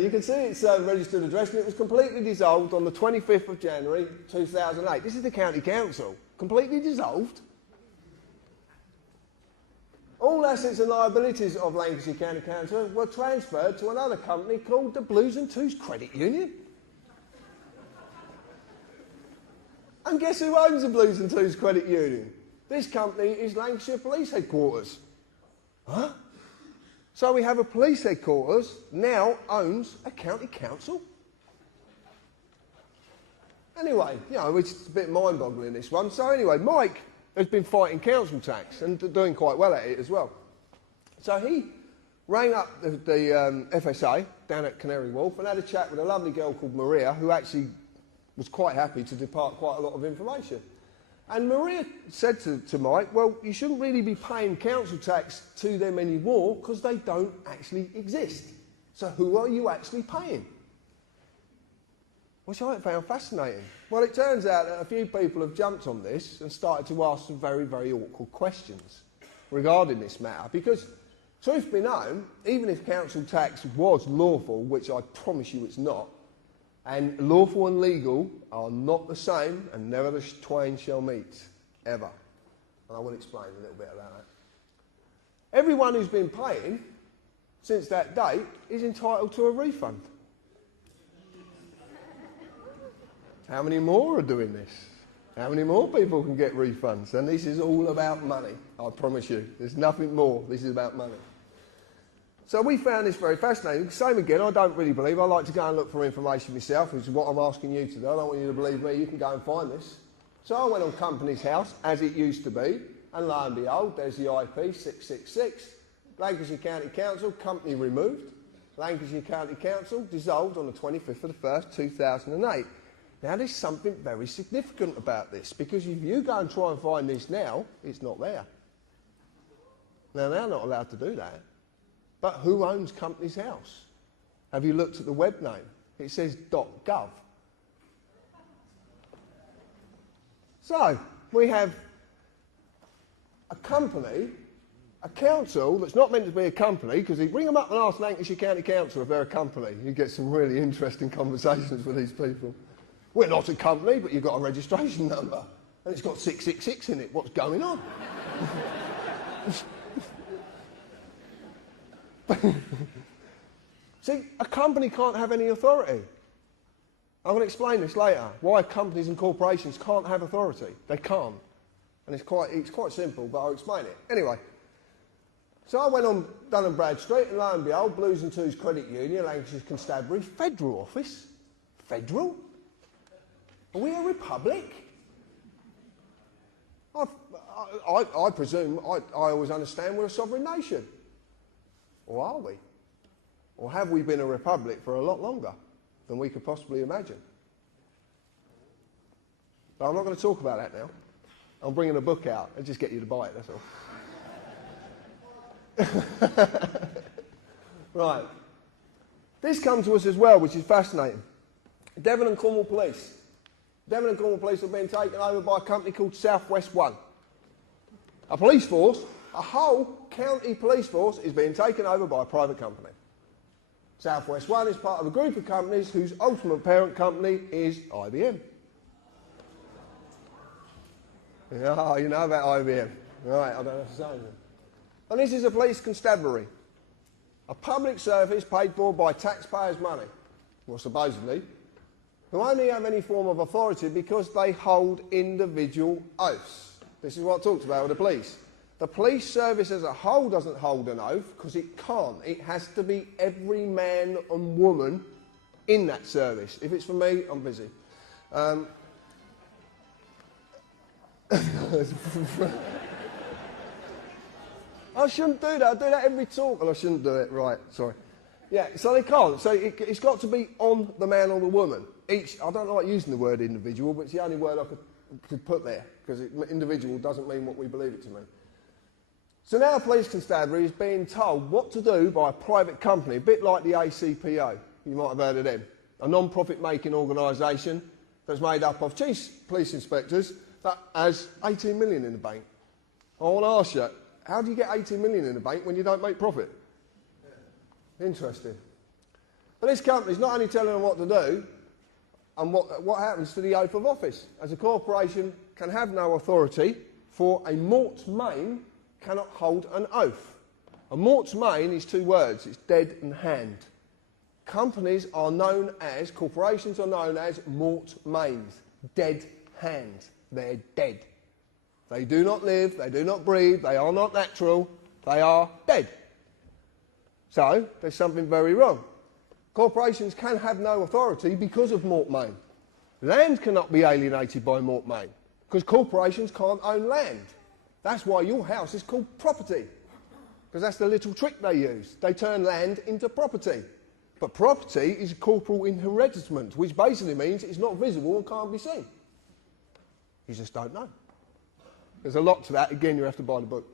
You can see its registered address, and it was completely dissolved on the 25th of January 2008. This is the county council. Completely dissolved. All assets and liabilities of Lancashire County Council were transferred to another company called the Blues and Twos Credit Union. And guess who owns the Blues and Twos Credit Union? This company is Lancashire Police Headquarters. Huh? So we have a police headquarters now owns a county council? Anyway, you know, it's a bit mind-boggling, this one. So anyway, Mike has been fighting council tax and doing quite well at it as well. So he rang up the FSA down at Canary Wharf and had a chat with a lovely girl called Maria, who actually was quite happy to depart quite a lot of information. And Maria said to Mike, well, you shouldn't really be paying council tax to them anymore because they don't actually exist. So who are you actually paying? Which I found fascinating. Well, it turns out that a few people have jumped on this and started to ask some very, very awkward questions regarding this matter. Because, truth be known, even if council tax was lawful, which I promise you it's not, and lawful and legal are not the same, and never the twain shall meet, ever. And I will explain a little bit about that. Everyone who's been paying since that date is entitled to a refund. How many more are doing this? How many more people can get refunds? And this is all about money, I promise you. There's nothing more. This is about money. So we found this very fascinating. Same again, I don't really believe. I like to go and look for information myself, which is what I'm asking you to do. I don't want you to believe me. You can go and find this. So I went on Companies House, as it used to be, and lo and behold, there's the IP 666. Lancashire County Council, company removed. Lancashire County Council dissolved on the 25th of the 1st, 2008. Now, there's something very significant about this, because if you go and try and find this now, it's not there. Now, they're not allowed to do that. But who owns Companies House? Have you looked at the web name? It says .gov. So, we have a company, a council that's not meant to be a company, because you bring them up and ask Lancashire County Council if they're a company. You get some really interesting conversations with these people. We're not a company, but you've got a registration number. And it's got 666 in it. What's going on? See, a company can't have any authority. I'm going to explain this later, why companies and corporations can't have authority. They can't. And it's quite simple, but I'll explain it. Anyway, so I went on Dun & Bradstreet, and lo and behold, Blues and Twos Credit Union, Lancashire Constabulary, Federal Office. Federal? Are we a republic? I presume, I always understand we're a sovereign nation. Or are we? Or have we been a republic for a lot longer than we could possibly imagine? But I'm not going to talk about that now. I'm bringing a book out and just get you to buy it, that's all. Right. This comes to us as well, which is fascinating. Devon and Cornwall Police. Devon and Cornwall Police have been taken over by a company called South West One. A police force, a whole county police force, is being taken over by a private company. South West One is part of a group of companies whose ultimate parent company is IBM. Oh, you know about IBM. Right, I don't have to say anything. And this is a police constabulary. A public service paid for by taxpayers' money. Well, supposedly. Who only have any form of authority because they hold individual oaths. This is what I talked about with the police. The police service as a whole doesn't hold an oath because it can't. It has to be every man and woman in that service. If it's for me, I'm busy. I shouldn't do that. I do that every talk, and I shouldn't do it. Right, sorry. Yeah, so they can't. So it's got to be on the man or the woman. I don't like using the word individual, but it's the only word I could put there, because individual doesn't mean what we believe it to mean. So now a police constabulary is being told what to do by a private company, a bit like the ACPO. You might have heard of them. A non-profit making organisation that's made up of chief police inspectors that has 18 million in the bank. I want to ask you, how do you get 18 million in the bank when you don't make profit? Interesting. But this company's not only telling them what to do, and what happens to the oath of office. As a corporation can have no authority, for a mort's main cannot hold an oath. A mort's main is two words, it's dead and hand. Companies are known as, corporations are known as mort mains, dead hands. They're dead. They do not live, they do not breathe, they are not natural, They are dead. So there's something very wrong. Corporations can have no authority because of Mortmain. Land cannot be alienated by Mortmain because corporations can't own land. That's why your house is called property, because that's the little trick they use. They turn land into property. But property is corporal inheritance, which basically means it's not visible and can't be seen. You just don't know. There's a lot to that. Again, you have to buy the book.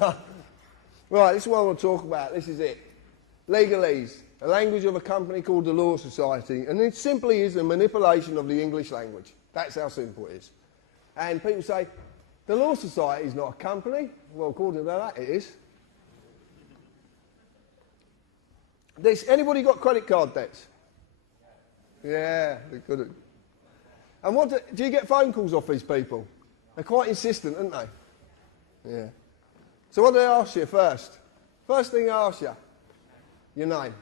No. Right, this is what I want to talk about. This is it. Legalese, a language of a company called the Law Society, and it simply is a manipulation of the English language. That's how simple it is. And people say, the Law Society is not a company. Well, according to that, it is. Anybody got credit card debts? Yeah, they couldn't. And what do you get phone calls off these people? They're quite insistent, aren't they? Yeah. So what do they ask you first? First thing they ask you, your name.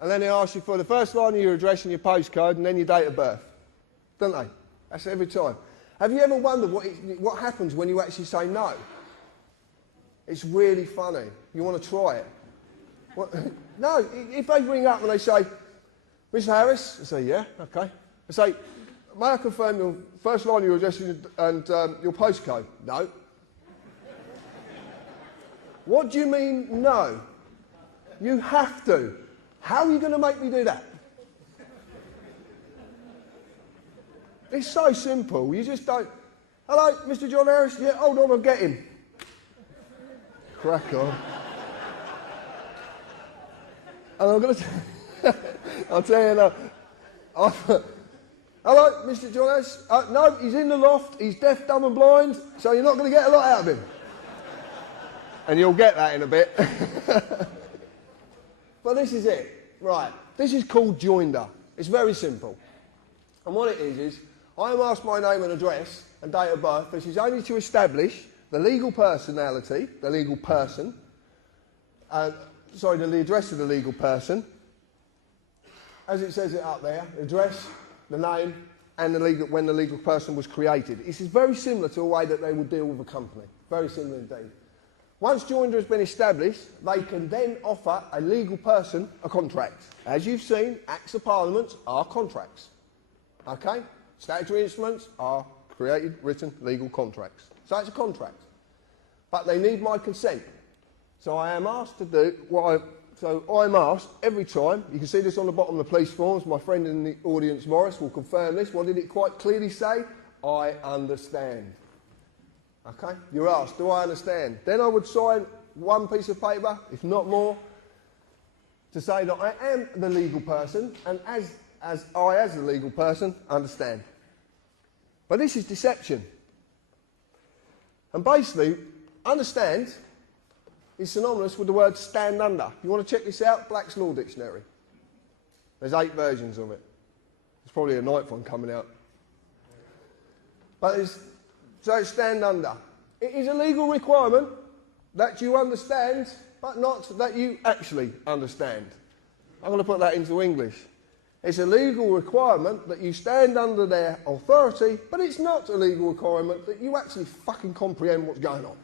And then they ask you for the first line of your address and your postcode and then your date of birth. Don't they? That's every time. Have you ever wondered what happens when you actually say no? It's really funny. You want to try it. What? No, if they ring up and they say, Mr. Harris, I say, yeah, okay. I say, may I confirm your first line of your address and your postcode? No. What do you mean, no? You have to. How are you going to make me do that? It's so simple. You just don't. Hello, Mr. John Harris? Yeah, hold on, I'll get him. Crack on. And I'm going to... I'll tell you now. Hello, Mr. John Harris? No, he's in the loft. He's deaf, dumb and blind, so you're not going to get a lot out of him. And you'll get that in a bit. But this is it. Right. This is called joinder. It's very simple. And what it is I am asked my name and address and date of birth. This is only to establish the legal personality, the legal person, the address of the legal person, as it says it up there, the address, the name, and when the legal person was created. This is very similar to a way that they would deal with a company. Very similar indeed. Once joinder has been established, they can then offer a legal person a contract. As you've seen, Acts of Parliament are contracts. Okay? Statutory instruments are created, written, legal contracts. So it's a contract. But they need my consent. So I am asked to do So I'm asked every time, you can see this on the bottom of the police forms, my friend in the audience, Morris, will confirm this. What did it quite clearly say? I understand. Okay? You're asked, do I understand? Then I would sign one piece of paper, if not more, to say that I am the legal person, and as the legal person, understand. But this is deception. And basically, understand is synonymous with the word stand under. You want to check this out? Black's Law Dictionary. There's 8 versions of it. There's probably a 9th one coming out. But it's stand under. It is a legal requirement that you understand, but not that you actually understand. I'm going to put that into English. It's a legal requirement that you stand under their authority, but it's not a legal requirement that you actually fucking comprehend what's going on.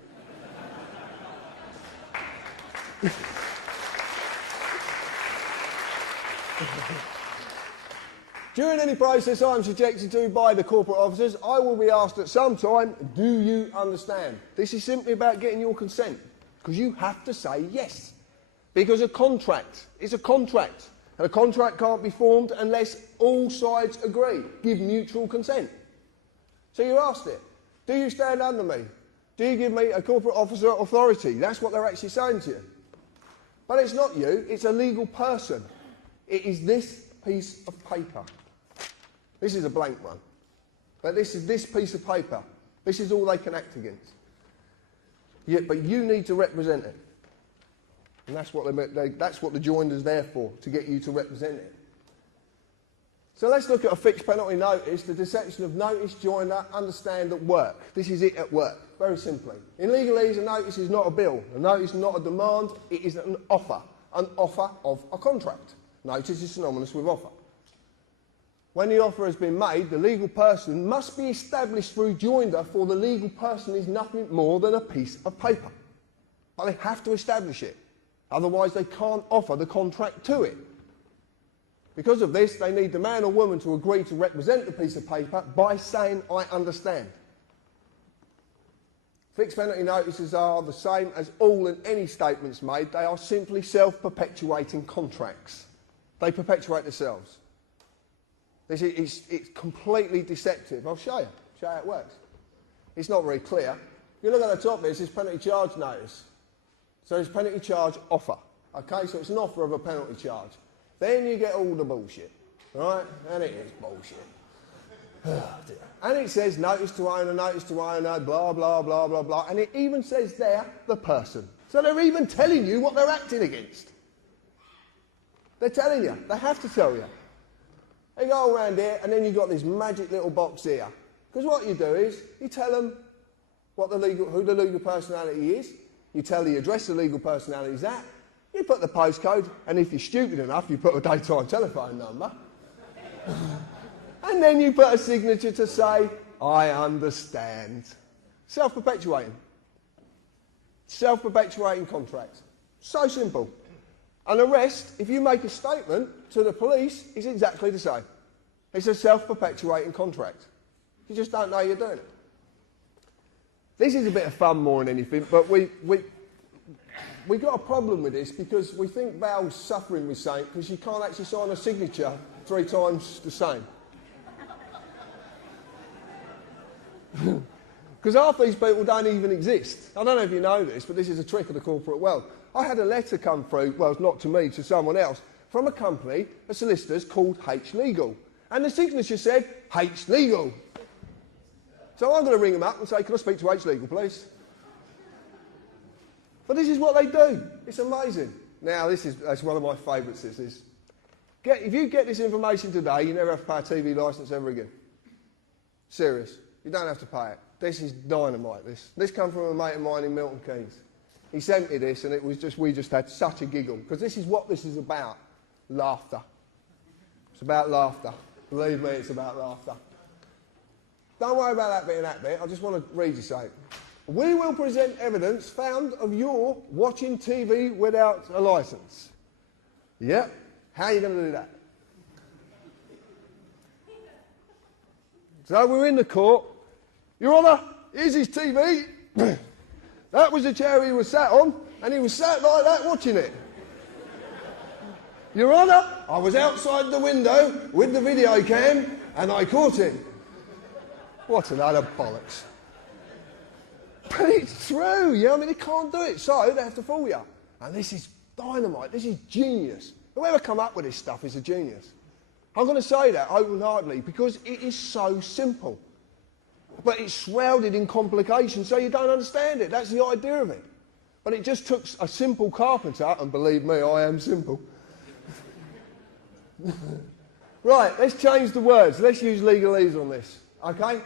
During any process I am subjected to by the corporate officers, I will be asked at some time, do you understand? This is simply about getting your consent, because you have to say yes. Because a contract is a contract, and a contract can't be formed unless all sides agree, give mutual consent. So you asked it, do you stand under me? Do you give me a corporate officer authority? That's what they're actually saying to you. But it's not you, it's a legal person. It is this piece of paper. This is a blank one. But this is this piece of paper. This is all they can act against. Yeah, but you need to represent it. And that's what the joinder's there for, to get you to represent it. So let's look at a fixed penalty notice, the deception of notice, joinder, understand at work. This is it at work, very simply. In legalese, a notice is not a bill. A notice is not a demand, it is an offer of a contract. Notice is synonymous with offer. When the offer has been made, the legal person must be established through joinder, for the legal person is nothing more than a piece of paper. But they have to establish it. Otherwise, they can't offer the contract to it. Because of this, they need the man or woman to agree to represent the piece of paper by saying, I understand. Fixed penalty notices are the same as all and any statements made. They are simply self-perpetuating contracts. They perpetuate themselves. It's completely deceptive. I'll show you how it works. It's not very clear. If you look at the top there, it says penalty charge notice. So it's penalty charge offer. Okay, so it's an offer of a penalty charge. Then you get all the bullshit, right? And it is bullshit. And it says notice to owner, blah, blah, blah, blah, blah. And it even says there, the person. So they're even telling you what they're acting against. They're telling you. They have to tell you. They go around here, and then you've got this magic little box here. Because what you do is, you tell them who the legal personality is. You tell the address the legal personality is at. You put the postcode, and if you're stupid enough, you put a daytime telephone number. And then you put a signature to say, I understand. Self-perpetuating. Self-perpetuating contracts. So simple. An arrest, if you make a statement to the police, is exactly the same. It's a self-perpetuating contract. You just don't know you're doing it. This is a bit of fun more than anything, but we got a problem with this because we think Val's suffering with something because you can't actually sign a signature 3 times the same. Because half these people don't even exist. I don't know if you know this, but this is a trick of the corporate world. I had a letter come through, well, it's not to me, to someone else, from a company, a solicitor's called H Legal. And the signature said, H Legal. So I'm going to ring them up and say, can I speak to H Legal, please? But this is what they do. It's amazing. Now, that's one of my favourites, this is. If you get this information today, you never have to pay a TV licence ever again. Serious. You don't have to pay it. This is dynamite, this. This comes from a mate of mine in Milton Keynes. He sent me this, and we just had such a giggle, because this is what this is about. Laughter. It's about laughter. Believe me, it's about laughter. Don't worry about that bit and that bit. I just want to read you something. We will present evidence found of your watching TV without a licence. Yep. How are you going to do that? So we're in the court. Your Honour, here's his TV. That was the chair he was sat on, and he was sat like that watching it. Your Honour, I was outside the window with the video cam, and I caught him. What an utter bollocks. But it's true, yeah? I mean, they can't do it, so they have to fool you. And this is dynamite, this is genius. Whoever come up with this stuff is a genius. I'm going to say that open-heartedly because it is so simple. But it's shrouded in complications, so you don't understand it. That's the idea of it. But it just took a simple carpenter, and believe me, I am simple. Right, let's change the words. Let's use legalese on this, okay?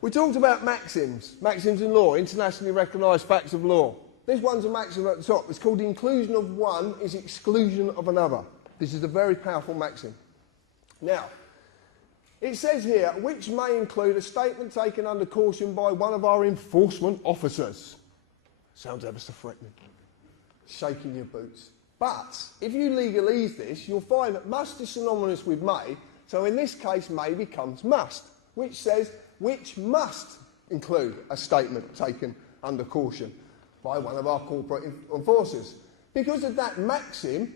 We talked about maxims in law, internationally recognised facts of law. This one's a maxim at the top. It's called the inclusion of one is exclusion of another. This is a very powerful maxim. Now, it says here, which may include a statement taken under caution by one of our enforcement officers. Sounds ever so threatening. Shaking your boots. But if you legalise this, you'll find that must is synonymous with may, so in this case may becomes must, which says which must include a statement taken under caution by one of our corporate enforcers. Because of that maxim,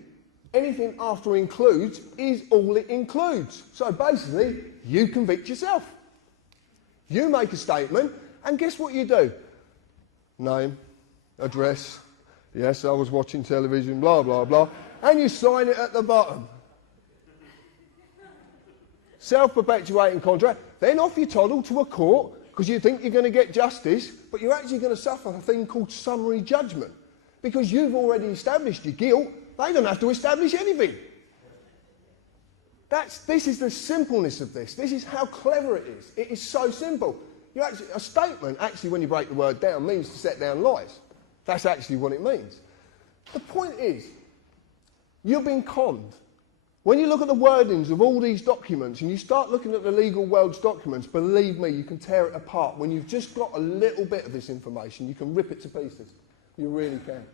anything after includes is all it includes. So basically, you convict yourself. You make a statement, and guess what you do? Name, address, yes, I was watching television, blah, blah, blah, and you sign it at the bottom. Self-perpetuating contract, then off you toddle to a court, because you think you're going to get justice, but you're actually going to suffer a thing called summary judgment, because you've already established your guilt. They don't have to establish anything. This is the simpleness of this. This is how clever it is. It is so simple. A statement, actually, when you break the word down, means to set down lies. That's actually what it means. The point is, you've been conned. When you look at the wordings of all these documents and you start looking at the legal world's documents, believe me, you can tear it apart. When you've just got a little bit of this information, you can rip it to pieces. You really can.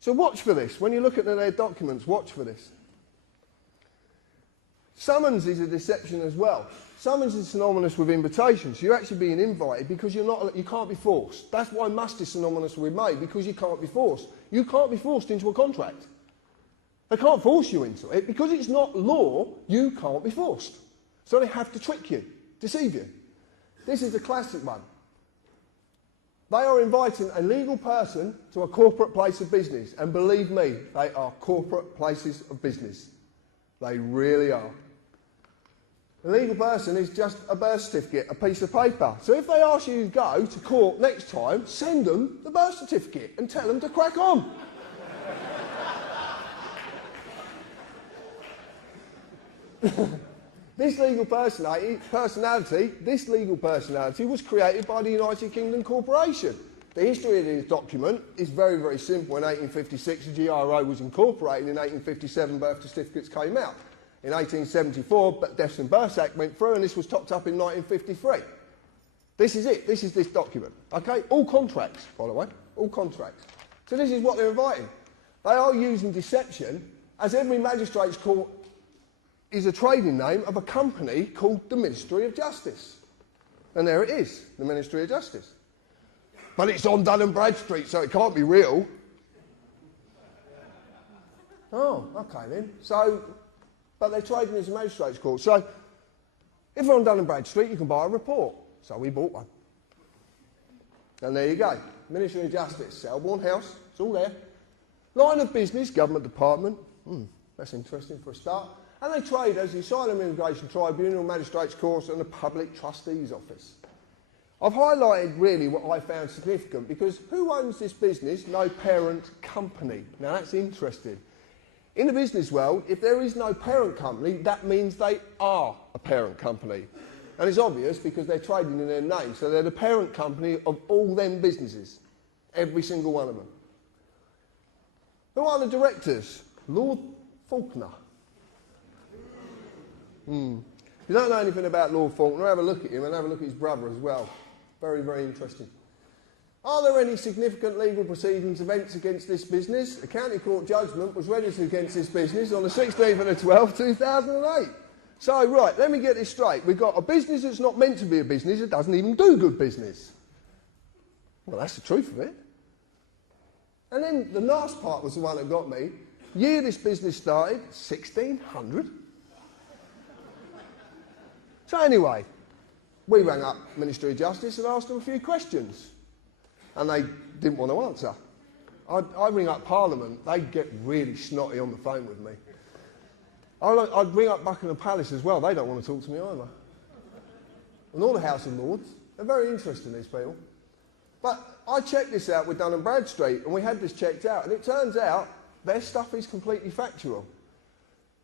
So watch for this. When you look at their documents, watch for this. Summons is a deception as well. Summons is synonymous with invitation. So you're actually being invited because you can't be forced. That's why must is synonymous with may, because you can't be forced. You can't be forced into a contract. They can't force you into it. Because it's not law, you can't be forced. So they have to trick you, deceive you. This is a classic one. They are inviting a legal person to a corporate place of business. And believe me, they are corporate places of business. They really are. A legal person is just a birth certificate, a piece of paper. So if they ask you to go to court next time, send them the birth certificate and tell them to crack on. This legal personality was created by the United Kingdom Corporation. The history of this document is very, very simple. In 1856, the GRO was incorporated. In 1857, birth certificates came out. In 1874, the Deaths and Births Act went through, and this was topped up in 1953. This is it. This is this document. Okay? All contracts, by the way. All contracts. So this is what they're inviting. They are using deception, as every magistrate's court is a trading name of a company called the Ministry of Justice. And there it is, the Ministry of Justice. But it's on Dun & Bradstreet, so it can't be real. Oh, okay then. So, but they're trading as a magistrate's court. So, if you're on Dun & Bradstreet, you can buy a report. So we bought one. And there you go. Ministry of Justice, Selborne House, it's all there. Line of business, government department. That's interesting for a start. And they trade as the Asylum Immigration Tribunal, Magistrates' Courts and the Public Trustee's Office. I've highlighted really what I found significant because who owns this business? No parent company. Now that's interesting. In the business world, if there is no parent company, that means they are a parent company. And it's obvious because they're trading in their name. So they're the parent company of all them businesses. Every single one of them. Who are the directors? Lord Faulkner. If you don't know anything about Lord Faulkner, have a look at him and have a look at his brother as well. Very, very interesting. Are there any significant legal proceedings, events against this business? A county court judgment was registered against this business on the 16th of the 12th, 2008. So, right, let me get this straight. We've got a business that's not meant to be a business, it doesn't even do good business. Well, that's the truth of it. And then the last part was the one that got me. Year this business started, 1600. So anyway, we rang up Ministry of Justice and asked them a few questions. And they didn't want to answer. I'd ring up Parliament, they'd get really snotty on the phone with me. I'd ring up Buckingham Palace as well, they don't want to talk to me either. And all the House of Lords, they're very interesting, these people. But I checked this out with Dun & Bradstreet, and we had this checked out, and it turns out their stuff is completely factual.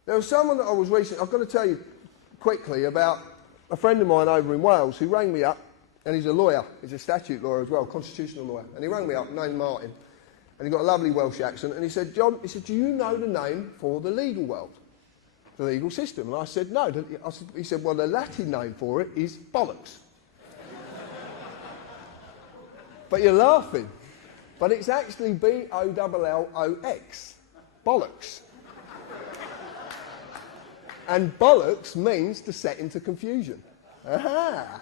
There was someone that I was recently, I've got to tell you quickly about a friend of mine over in Wales who rang me up, and he's a lawyer, he's a statute lawyer as well, constitutional lawyer, and he rang me up, named Martin, and he got a lovely Welsh accent, and he said, John, he said, do you know the name for the legal world, the legal system? And I said, no. He said, well, the Latin name for it is bollocks. But you're laughing, but it's actually B-O-L-L-O-X, bollocks. And bollocks means to set into confusion. Aha!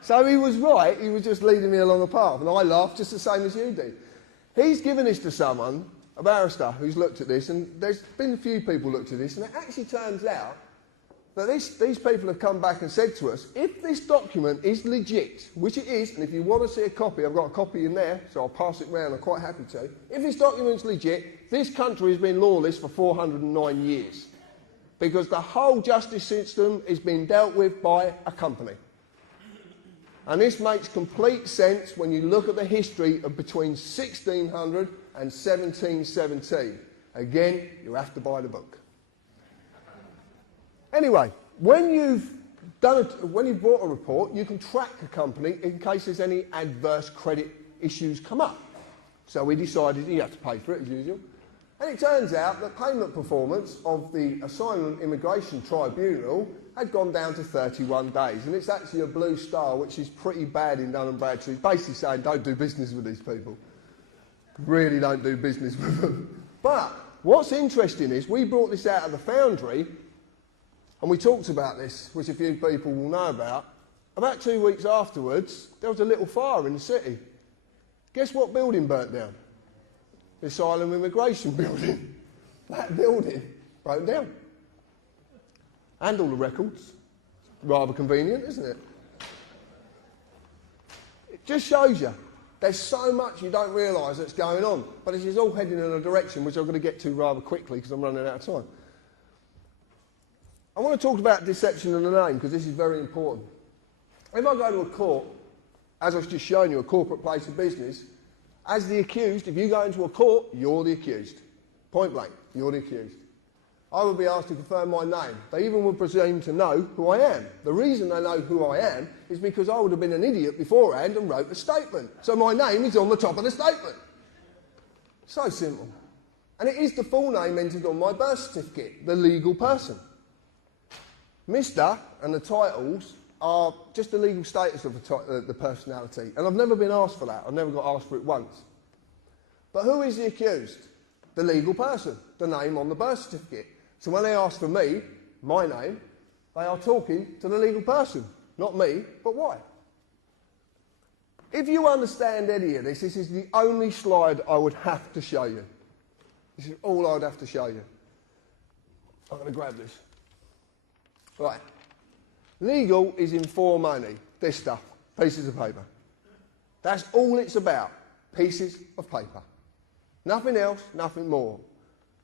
So he was right, he was just leading me along a path, and I laughed just the same as you did. He's given this to someone, a barrister, who's looked at this, and there's been a few people looked at this, and it actually turns out that these people have come back and said to us, if this document is legit, which it is, and if you want to see a copy, I've got a copy in there, so I'll pass it round, I'm quite happy to. If this document's legit, this country has been lawless for 409 years. Because the whole justice system is being dealt with by a company. And this makes complete sense when you look at the history of between 1600 and 1717. Again, you have to buy the book. Anyway, when you've bought a report, you can track a company in case there's any adverse credit issues come up. So we decided you have to pay for it as usual. And it turns out that payment performance of the Asylum Immigration Tribunal had gone down to 31 days. And it's actually a blue star, which is pretty bad in Dun & Bradstreet. Basically saying, don't do business with these people. Really don't do business with them. But what's interesting is we brought this out of the Foundry, and we talked about this, which a few people will know about. About 2 weeks afterwards, there was a little fire in the city. Guess what building burnt down? The Asylum Immigration Building. That building broke down. And all the records. Rather convenient, isn't it? It just shows you there's so much you don't realise that's going on. But this is all heading in a direction which I'm going to get to rather quickly because I'm running out of time. I want to talk about deception in the name because this is very important. If I go to a court, as I've just shown you, a corporate place of business, as the accused, if you go into a court, you're the accused. Point blank, you're the accused. I would be asked to confirm my name. They even would presume to know who I am. The reason they know who I am is because I would have been an idiot beforehand and wrote a statement. So my name is on the top of the statement. So simple. And it is the full name entered on my birth certificate, the legal person. Mr. and the titles are just the legal status of the personality. And I've never been asked for that. I've never got asked for it once. But who is the accused? The legal person, the name on the birth certificate. So when they ask for me, my name, they are talking to the legal person. Not me, but why? If you understand any of this, this is the only slide I would have to show you. This is all I would have to show you. I'm going to grab this. Right. Legal is in for money. This stuff. Pieces of paper. That's all it's about. Pieces of paper. Nothing else, nothing more.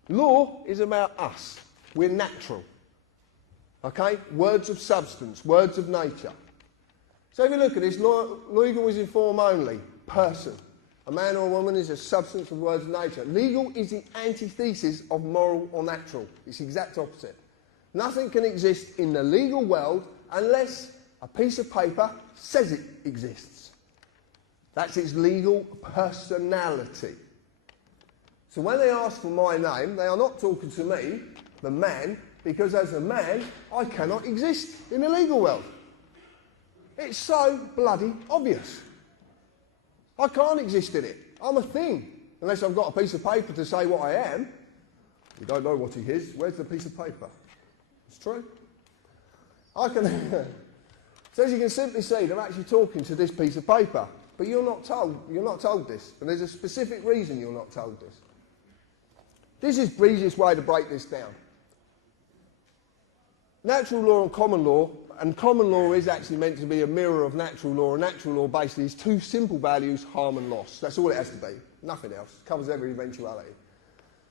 Law is about us. We're natural. Okay? Words of substance, words of nature. So if you look at this, legal is in form only. Person. A man or a woman is a substance of words of nature. Legal is the antithesis of moral or natural. It's the exact opposite. Nothing can exist in the legal world unless a piece of paper says it exists. That's its legal personality. So when they ask for my name, they are not talking to me, the man, because as a man, I cannot exist in the legal world. It's so bloody obvious. I can't exist in it. I'm a thing. Unless I've got a piece of paper to say what I am. You don't know what he is. Where's the piece of paper? It's true. I can. So as you can simply see, they're actually talking to this piece of paper. But you're not told this. And there's a specific reason you're not told this. This is the easiest way to break this down. Natural law and common law is actually meant to be a mirror of natural law, and natural law basically is two simple values, harm and loss. That's all it has to be, nothing else. It covers every eventuality.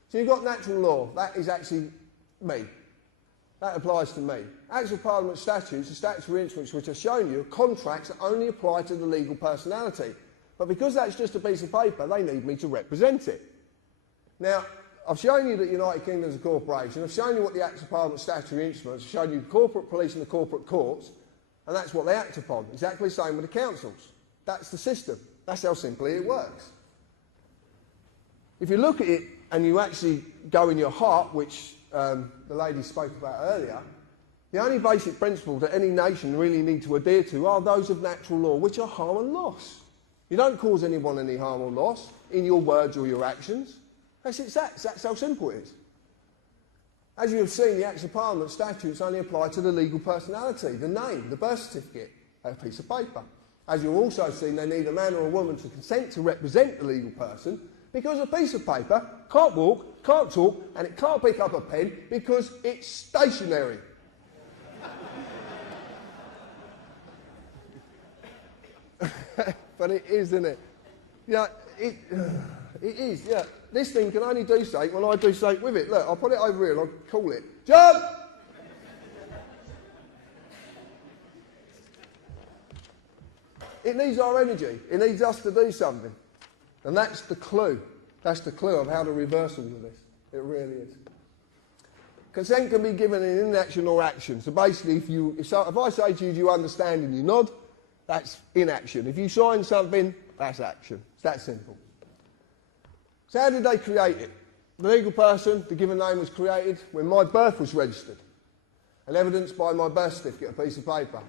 So you've got natural law, that is actually me. That applies to me. Acts of Parliament statutes, the statutory instruments which I've shown you, are contracts that only apply to the legal personality. But because that's just a piece of paper, they need me to represent it. Now, I've shown you that the United Kingdom is a corporation. I've shown you what the Acts of Parliament statutory instruments. I've shown you the corporate police and the corporate courts, and that's what they act upon. Exactly the same with the councils. That's the system. That's how simply it works. If you look at it and you actually go in your heart, which the lady spoke about earlier, the only basic principle that any nation really need to adhere to are those of natural law, which are harm and loss. You don't cause anyone any harm or loss in your words or your actions. That's how simple it is. As you have seen, the Acts of Parliament statutes only apply to the legal personality, the name, the birth certificate, a piece of paper. As you've also seen, they need a man or a woman to consent to represent the legal person because a piece of paper can't walk, can't talk, and it can't pick up a pen because it's stationary. But it is, isn't it? Yeah, it is, yeah. This thing can only do something when I do something with it. Look, I'll put it over here and I'll call it. Jump! It needs our energy. It needs us to do something. And that's the clue. That's the clue of how to reverse all of this. It really is. Consent can be given in inaction or action. So basically, if I say to you, do you understand, and you nod, that's inaction. If you sign something, that's action. It's that simple. So how did they create it? The legal person, the given name was created when my birth was registered and evidenced by my birth certificate, a piece of paper.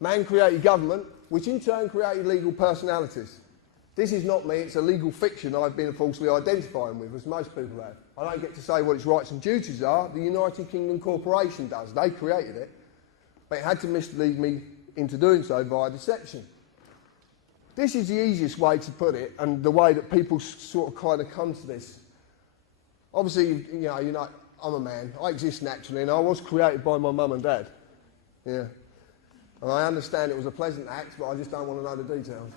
Man created government, which in turn created legal personalities. This is not me, it's a legal fiction I've been falsely identifying with, as most people have. I don't get to say what its rights and duties are, the United Kingdom Corporation does. They created it, but it had to mislead me into doing so via deception. This is the easiest way to put it, and the way that people sort of kind of come to this. Obviously, you know, I'm a man. I exist naturally, and I was created by my mum and dad. Yeah. And I understand it was a pleasant act, but I just don't want to know the details.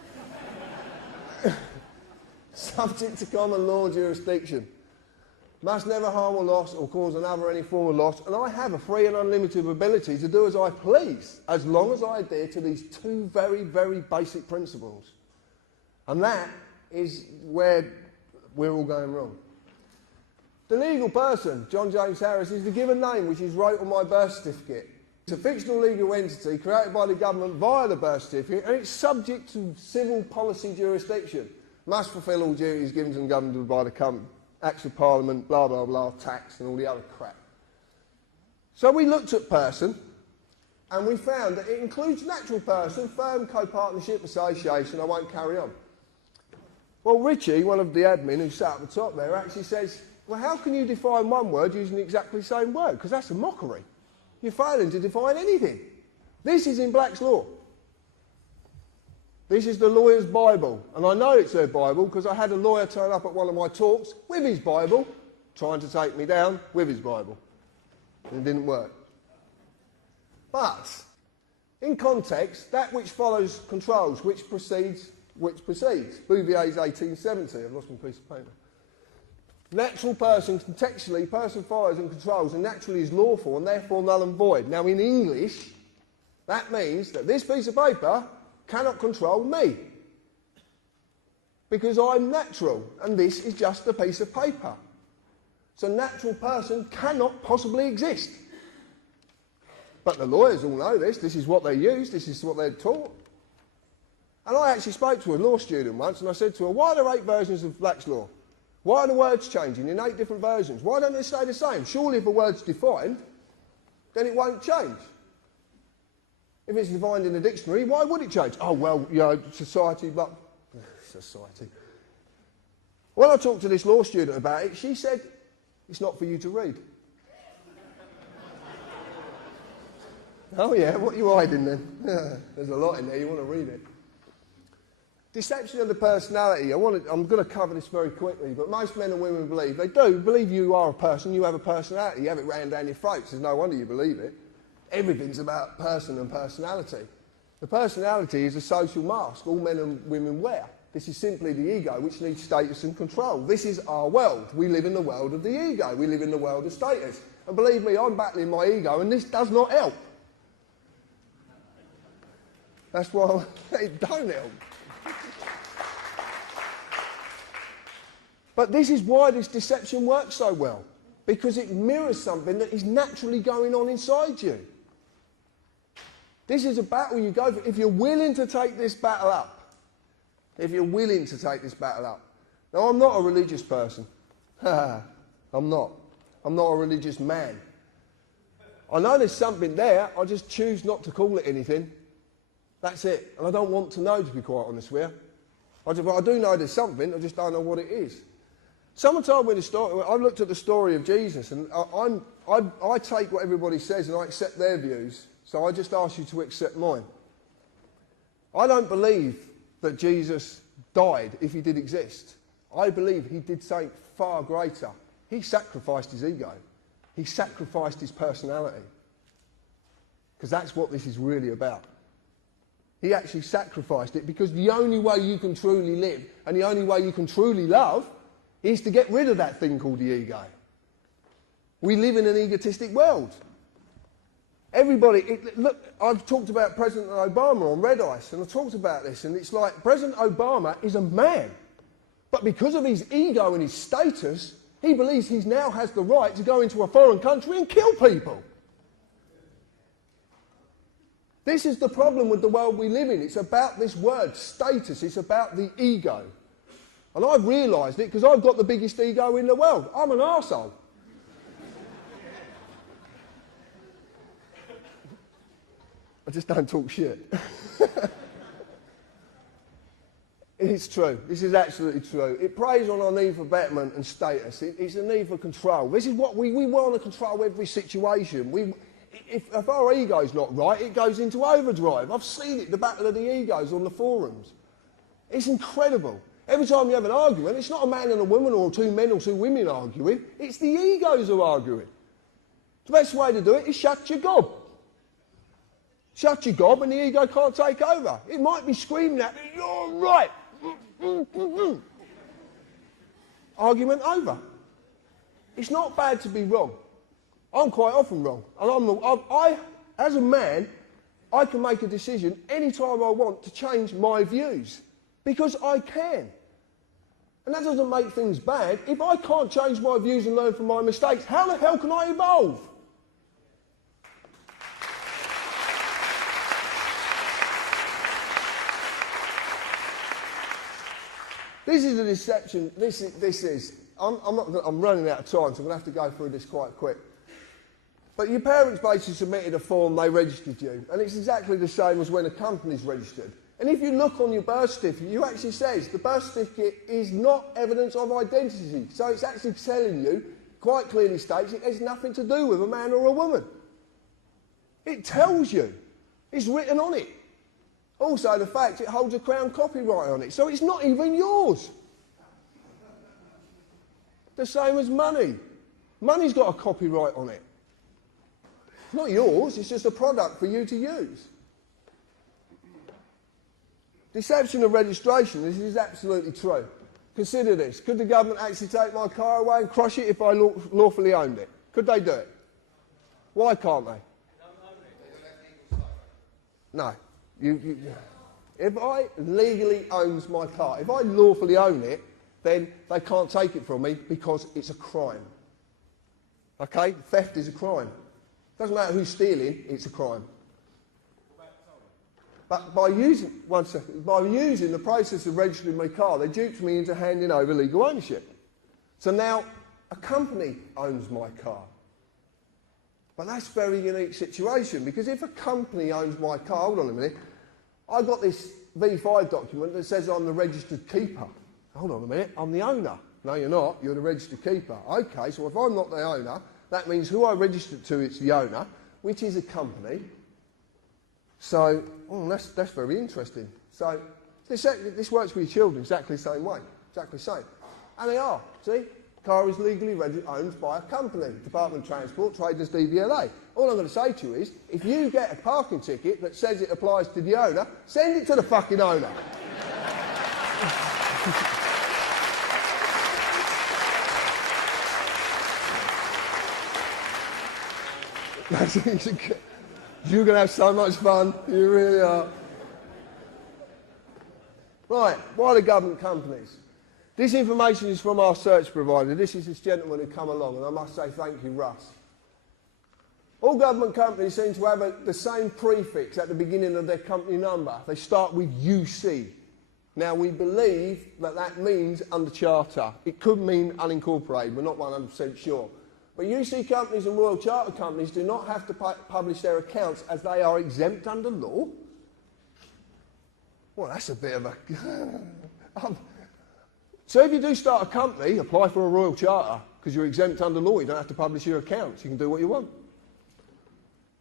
Subject to common law jurisdiction. Must never harm or loss or cause another any form of loss, and I have a free and unlimited ability to do as I please, as long as I adhere to these two very, very basic principles. And that is where we're all going wrong. The legal person, John James Harris, is the given name which is wrote on my birth certificate. It's a fictional legal entity created by the government via the birth certificate, and it's subject to civil policy jurisdiction. Must fulfil all duties given to and governed by the Acts of Parliament, blah, blah, blah, tax and all the other crap. So we looked at person, and we found that it includes natural person, firm, co-partnership, association. I won't carry on. Well, Richie, one of the admin who sat at the top there, actually says, well, how can you define one word using exactly the same word? Because that's a mockery. You're failing to define anything. This is in Black's Law. This is the lawyer's Bible. And I know it's their Bible because I had a lawyer turn up at one of my talks with his Bible, trying to take me down with his Bible. And it didn't work. But, in context, that which follows controls, which precedes. Bouvier's 1870. I've lost my piece of paper. Natural person, contextually, person follows and controls, and naturally is lawful and therefore null and void. Now, in English, that means that this piece of paper cannot control me. Because I'm natural, and this is just a piece of paper. So natural person cannot possibly exist. But the lawyers all know this. This is what they use. This is what they're taught. And I actually spoke to a law student once, and I said to her, why are there 8 versions of Black's Law? Why are the words changing in 8 different versions? Why don't they stay the same? Surely if a word's defined, then it won't change. If it's defined in a dictionary, why would it change? Oh, well, you know, society, but... Society. When I talked to this law student about it, she said, it's not for you to read. Oh, yeah, what are you hiding then? There's a lot in there, you want to read it. Deception of the personality. I'm going to cover this very quickly, but most men and women believe, they do believe you are a person, you have a personality, you have it ran down your throats. There's no wonder you believe it. Everything's about person and personality. The personality is a social mask all men and women wear. This is simply the ego, which needs status and control. This is our world. We live in the world of the ego. We live in the world of status. And believe me, I'm battling my ego, and this does not help. That's why it don't help. But this is why this deception works so well, because it mirrors something that is naturally going on inside you. This is a battle you go for. If you're willing to take this battle up, if you're willing to take this battle up. Now, I'm not a religious person. I'm not. I'm not a religious man. I know there's something there, I just choose not to call it anything. That's it. And I don't want to know, to be quite honest with you. I do know there's something, I just don't know what it is. Someone told me the story. I looked at the story of Jesus, and I take what everybody says and I accept their views, so I just ask you to accept mine. I don't believe that Jesus died if he did exist. I believe he did something far greater. He sacrificed his ego. He sacrificed his personality. Because that's what this is really about. He actually sacrificed it, because the only way you can truly live and the only way you can truly love is to get rid of that thing called the ego. We live in an egotistic world. Everybody, look, I've talked about President Obama on Red Ice, and I talked about this, and it's like President Obama is a man, but because of his ego and his status, he believes he now has the right to go into a foreign country and kill people. This is the problem with the world we live in. It's about this word, status. It's about the ego. And I've realised it because I've got the biggest ego in the world. I'm an arsehole. I just don't talk shit. It's true. This is absolutely true. It preys on our need for betterment and status. It's a need for control. This is what we want to control every situation. If our ego's not right, it goes into overdrive. I've seen it, the battle of the egos on the forums. It's incredible. Every time you have an argument, it's not a man and a woman or two men or two women arguing. It's the egos who are arguing. The best way to do it is shut your gob. Shut your gob and the ego can't take over. It might be screaming at me, you're right. Argument over. It's not bad to be wrong. I'm quite often wrong. And as a man, I can make a decision any time I want to change my views. Because I can. And that doesn't make things bad. If I can't change my views and learn from my mistakes, how the hell can I evolve? This is a deception. I'm running out of time, so I'm going to have to go through this quite quick. But your parents basically submitted a form, they registered you. And it's exactly the same as when a company's registered. And if you look on your birth certificate, you actually says the birth certificate is not evidence of identity. So it's actually telling you, quite clearly states, it has nothing to do with a man or a woman. It tells you. It's written on it. Also, the fact it holds a Crown copyright on it. So it's not even yours. The same as money. Money's got a copyright on it. It's not yours, it's just a product for you to use. Deception of registration, this is absolutely true. Consider this. Could the government actually take my car away and crush it if I lawfully owned it? Could they do it? Why can't they? No. If I legally owns my car, if I lawfully own it, then they can't take it from me because it's a crime. Okay? Theft is a crime. Doesn't matter who's stealing, it's a crime. But by using the process of registering my car, they duped me into handing over legal ownership. So now a company owns my car. But that's a very unique situation, because if a company owns my car, hold on a minute, I've got this V5 document that says I'm the registered keeper. Hold on a minute, I'm the owner. No, you're not, you're the registered keeper. Okay, so if I'm not the owner, that means who I registered to is the owner, which is a company. So, that's very interesting. So, this works with your children exactly the same way. Exactly the same. And they are, see? Car is legally owned by a company, Department of Transport, Traders DVLA. All I'm going to say to you is, if you get a parking ticket that says it applies to the owner, send it to the fucking owner. You're going to have so much fun. You really are. Right, why the government companies? This information is from our search provider. This is this gentleman who come along, and I must say thank you, Russ. All government companies seem to have the same prefix at the beginning of their company number. They start with UC. Now, we believe that that means under charter. It could mean unincorporated. We're not 100% sure. But UC companies and Royal Charter companies do not have to publish their accounts as they are exempt under law. Well, that's a bit of a... So if you do start a company, apply for a Royal Charter, because you're exempt under law, you don't have to publish your accounts, you can do what you want.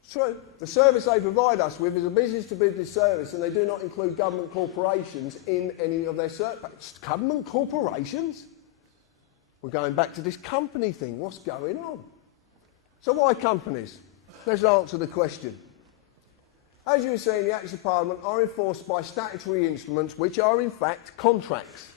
It's true. The service they provide us with is a business-to-business service, and they do not include government corporations in any of their services. Government corporations? We're going back to this company thing. What's going on? So why companies? Let's answer the question. As you see, the Acts of Parliament are enforced by statutory instruments which are in fact contracts.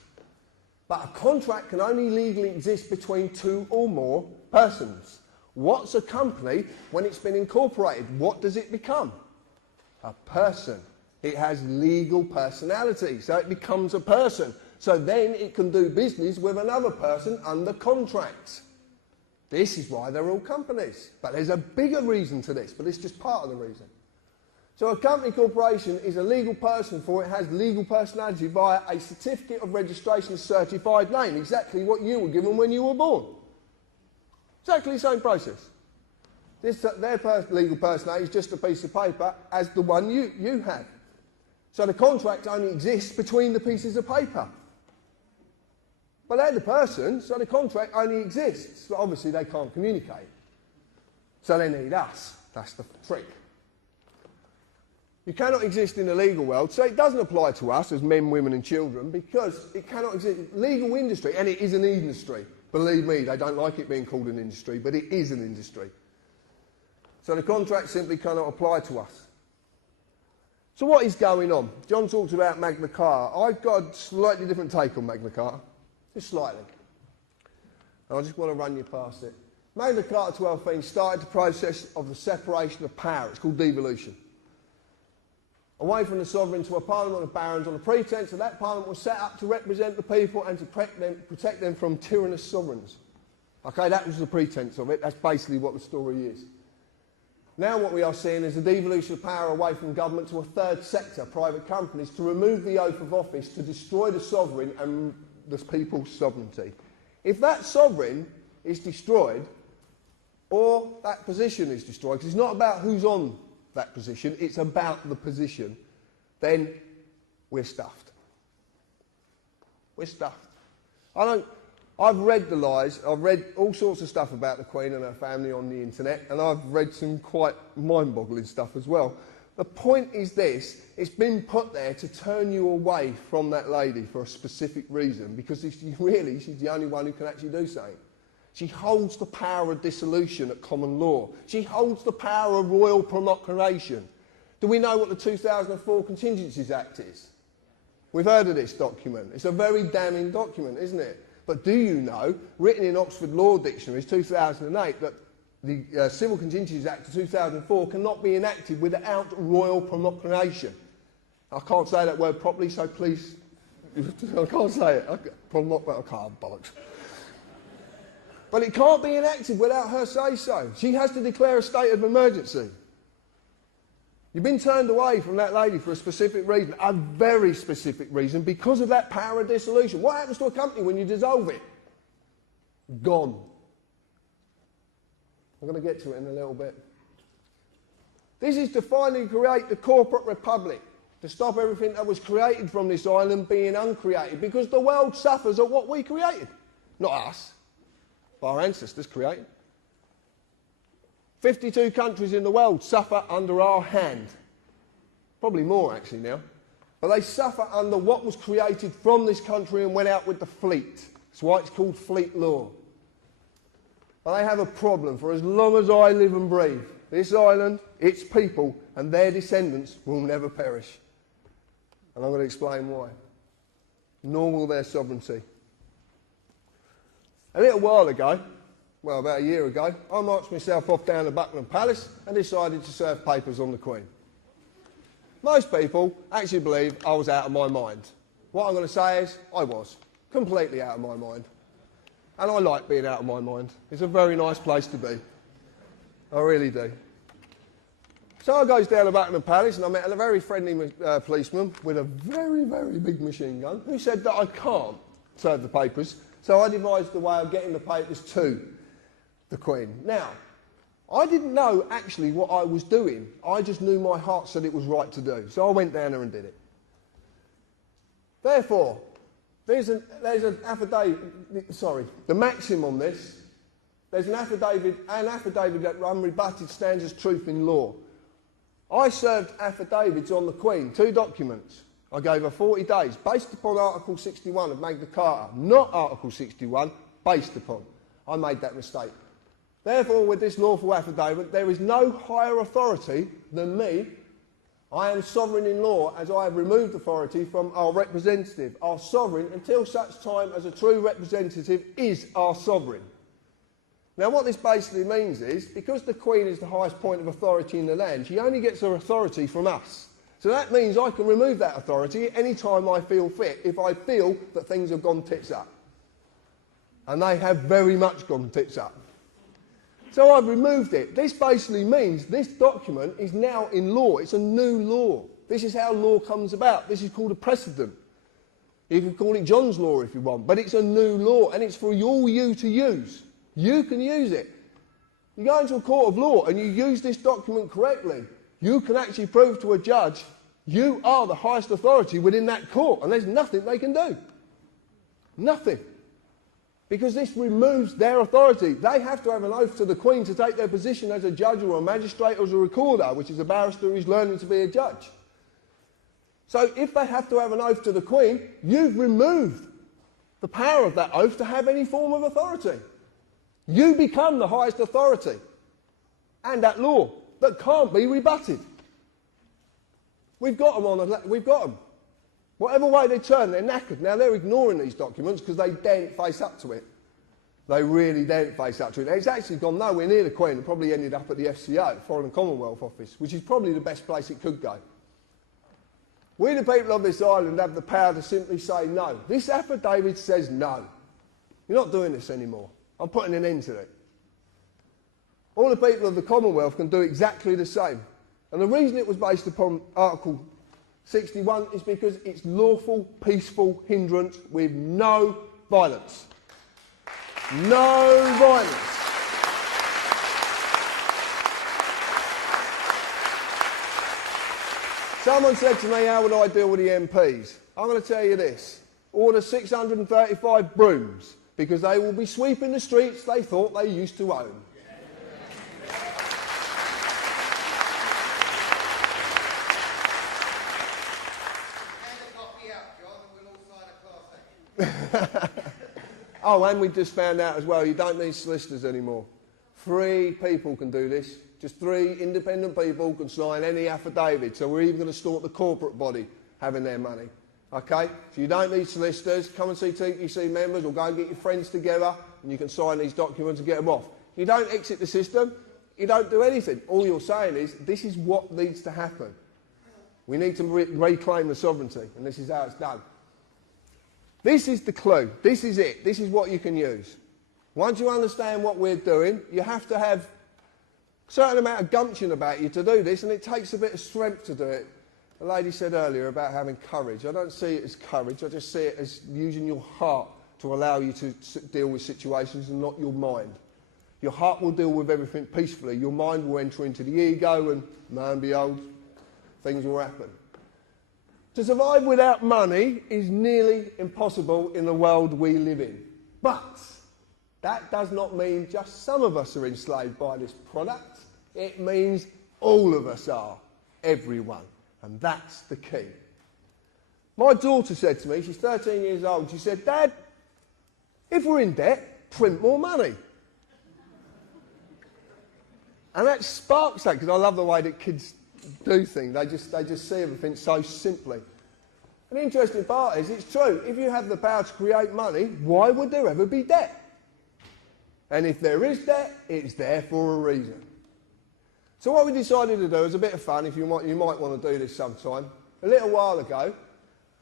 But a contract can only legally exist between two or more persons. What's a company when it's been incorporated? What does it become? A person. It has legal personality, so it becomes a person. So then it can do business with another person under contracts. This is why they're all companies. But there's a bigger reason to this, but it's just part of the reason. So a company corporation is a legal person for it has legal personality via a certificate of registration certified name, exactly what you were given when you were born. Exactly the same process. Their legal personality is just a piece of paper as the one you have. So the contract only exists between the pieces of paper. But they're the person, so the contract only exists. But obviously they can't communicate. So they need us. That's the trick. You cannot exist in the legal world, so it doesn't apply to us as men, women and children because it cannot exist. Legal industry, and it is an industry. Believe me, they don't like it being called an industry, but it is an industry. So the contract simply cannot apply to us. So what is going on? John talks about Magna Carta. I've got a slightly different take on Magna Carta. Just slightly. And I just want to run you past it. Magna Carta 1215 started the process of the separation of power. It's called devolution. Away from the sovereign to a parliament of barons on the pretence that that parliament was set up to represent the people and to protect them from tyrannous sovereigns. Okay, that was the pretence of it. That's basically what the story is. Now what we are seeing is a devolution of power away from government to a third sector, private companies, to remove the oath of office, to destroy the sovereign and the people's sovereignty. If that sovereign is destroyed, or that position is destroyed, because it's not about who's on that position, it's about the position, then we're stuffed. We're stuffed. I've read the lies, I've read all sorts of stuff about the Queen and her family on the internet, and I've read some quite mind-boggling stuff as well. The point is this, it's been put there to turn you away from that lady for a specific reason, because she's the only one who can actually do something. She holds the power of dissolution at common law. She holds the power of royal proclamation. Do we know what the 2004 Contingencies Act is? We've heard of this document. It's a very damning document, isn't it? But do you know, written in Oxford Law Dictionaries 2008, that the Civil Contingencies Act of 2004 cannot be enacted without royal proclamation? I can't say that word properly, so please, I can't say it. I can't, bollocks. But it can't be enacted without her say-so. She has to declare a state of emergency. You've been turned away from that lady for a specific reason, a very specific reason, because of that power of dissolution. What happens to a company when you dissolve it? Gone. I'm going to get to it in a little bit. This is to finally create the corporate republic, to stop everything that was created from this island being uncreated, because the world suffers at what we created, not us. Our ancestors created. 52 countries in the world suffer under our hand. Probably more actually now. But they suffer under what was created from this country and went out with the fleet. That's why it's called fleet law. But they have a problem. For as long as I live and breathe, this island, its people and their descendants will never perish. And I'm going to explain why. Nor will their sovereignty. A little while ago, well about a year ago, I marched myself off down to Buckingham Palace and decided to serve papers on the Queen. Most people actually believe I was out of my mind. What I'm going to say is, I was. Completely out of my mind. And I like being out of my mind. It's a very nice place to be. I really do. So I goes down to Buckingham Palace and I met a very friendly policeman with a very, very big machine gun who said that I can't serve the papers. So I devised a way of getting the papers to the Queen. Now, I didn't know actually what I was doing. I just knew my heart said it was right to do. So I went down there and did it. Therefore, there's an affidavit, the maxim on this, there's an affidavit that unrebutted stands as truth in law. I served affidavits on the Queen, 2 documents. I gave her 40 days, based upon Article 61 of Magna Carta, not Article 61, based upon. I made that mistake. Therefore, with this lawful affidavit, there is no higher authority than me. I am sovereign in law, as I have removed authority from our representative, our sovereign, until such time as a true representative is our sovereign. Now, what this basically means is, because the Queen is the highest point of authority in the land, she only gets her authority from us. So that means I can remove that authority any time I feel fit, if I feel that things have gone tits up. And they have very much gone tits up. So I've removed it. This basically means this document is now in law. It's a new law. This is how law comes about. This is called a precedent. You can call it John's Law if you want, but it's a new law and it's for all you to use. You can use it. You go into a court of law and you use this document correctly, you can actually prove to a judge you are the highest authority within that court and there's nothing they can do. Nothing. Because this removes their authority. They have to have an oath to the Queen to take their position as a judge or a magistrate or as a recorder, which is a barrister who's learning to be a judge. So if they have to have an oath to the Queen, you've removed the power of that oath to have any form of authority. You become the highest authority and that law that can't be rebutted. We've got them we've got them. Whatever way they turn, they're knackered. Now, they're ignoring these documents because they daren't face up to it. They really daren't face up to it. It's actually gone nowhere near the Queen. It probably ended up at the FCO, Foreign and Commonwealth Office, which is probably the best place it could go. We, the people of this island, have the power to simply say no. This affidavit says no. You're not doing this anymore. I'm putting an end to it. All the people of the Commonwealth can do exactly the same. And the reason it was based upon Article 61 is because it's lawful, peaceful hindrance with no violence. No violence. Someone said to me, how would I deal with the MPs? I'm going to tell you this. Order 635 brooms, because they will be sweeping the streets they thought they used to own. Oh, and we just found out as well, you don't need solicitors anymore. 3 people can do this. Just 3 independent people can sign any affidavit. So we're even going to start the corporate body having their money. Okay? So you don't need solicitors. Come and see TPC members or go and get your friends together and you can sign these documents and get them off. You don't exit the system. You don't do anything. All you're saying is, this is what needs to happen. We need to reclaim the sovereignty, and this is how it's done. This is the clue. This is it. This is what you can use. Once you understand what we're doing, you have to have a certain amount of gumption about you to do this, and it takes a bit of strength to do it. The lady said earlier about having courage. I don't see it as courage. I just see it as using your heart to allow you to deal with situations and not your mind. Your heart will deal with everything peacefully. Your mind will enter into the ego and, lo and behold, things will happen. To survive without money is nearly impossible in the world we live in. But that does not mean just some of us are enslaved by this product. It means all of us are, everyone. And that's the key. My daughter said to me, she's 13 years old, she said, Dad, if we're in debt, print more money. And that sparks that, because I love the way that kids do things. They just see everything so simply. And the interesting part is, it's true. If you have the power to create money, why would there ever be debt? And if there is debt, it's there for a reason. So what we decided to do is a bit of fun, if you might want to do this sometime. A little while ago,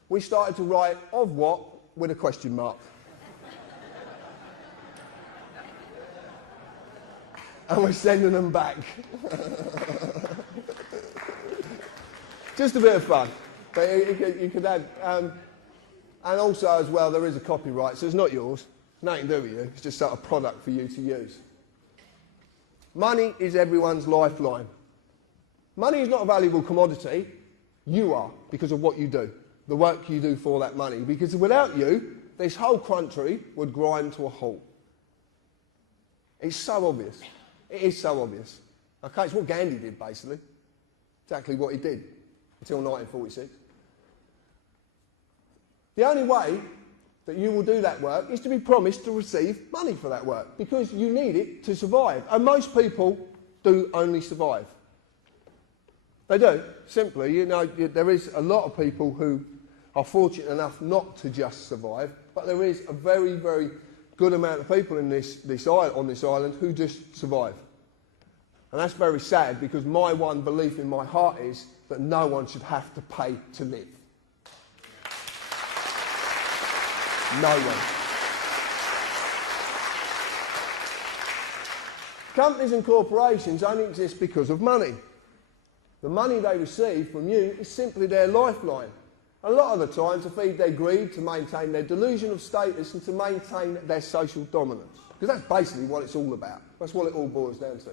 we started to write of what with a question mark. And we're sending them back. Just a bit of fun. But you could add, and also as well, there is a copyright, so it's not yours. Nothing to do with you. It's just sort of product for you to use. Money is everyone's lifeline. Money is not a valuable commodity. You are, because of what you do, the work you do for that money. Because without you, this whole country would grind to a halt. It's so obvious. It is so obvious. Okay, it's what Gandhi did, basically. Exactly what he did, until 1946. The only way that you will do that work is to be promised to receive money for that work, because you need it to survive. And most people do only survive. They do, simply. You know, there is a lot of people who are fortunate enough not to just survive, but there is a very, very good amount of people in on this island who just survive. And that's very sad, because my one belief in my heart is that no one should have to pay to live. No one. Companies and corporations only exist because of money. The money they receive from you is simply their lifeline. A lot of the time to feed their greed, to maintain their delusion of status and to maintain their social dominance. Because that's basically what it's all about. That's what it all boils down to.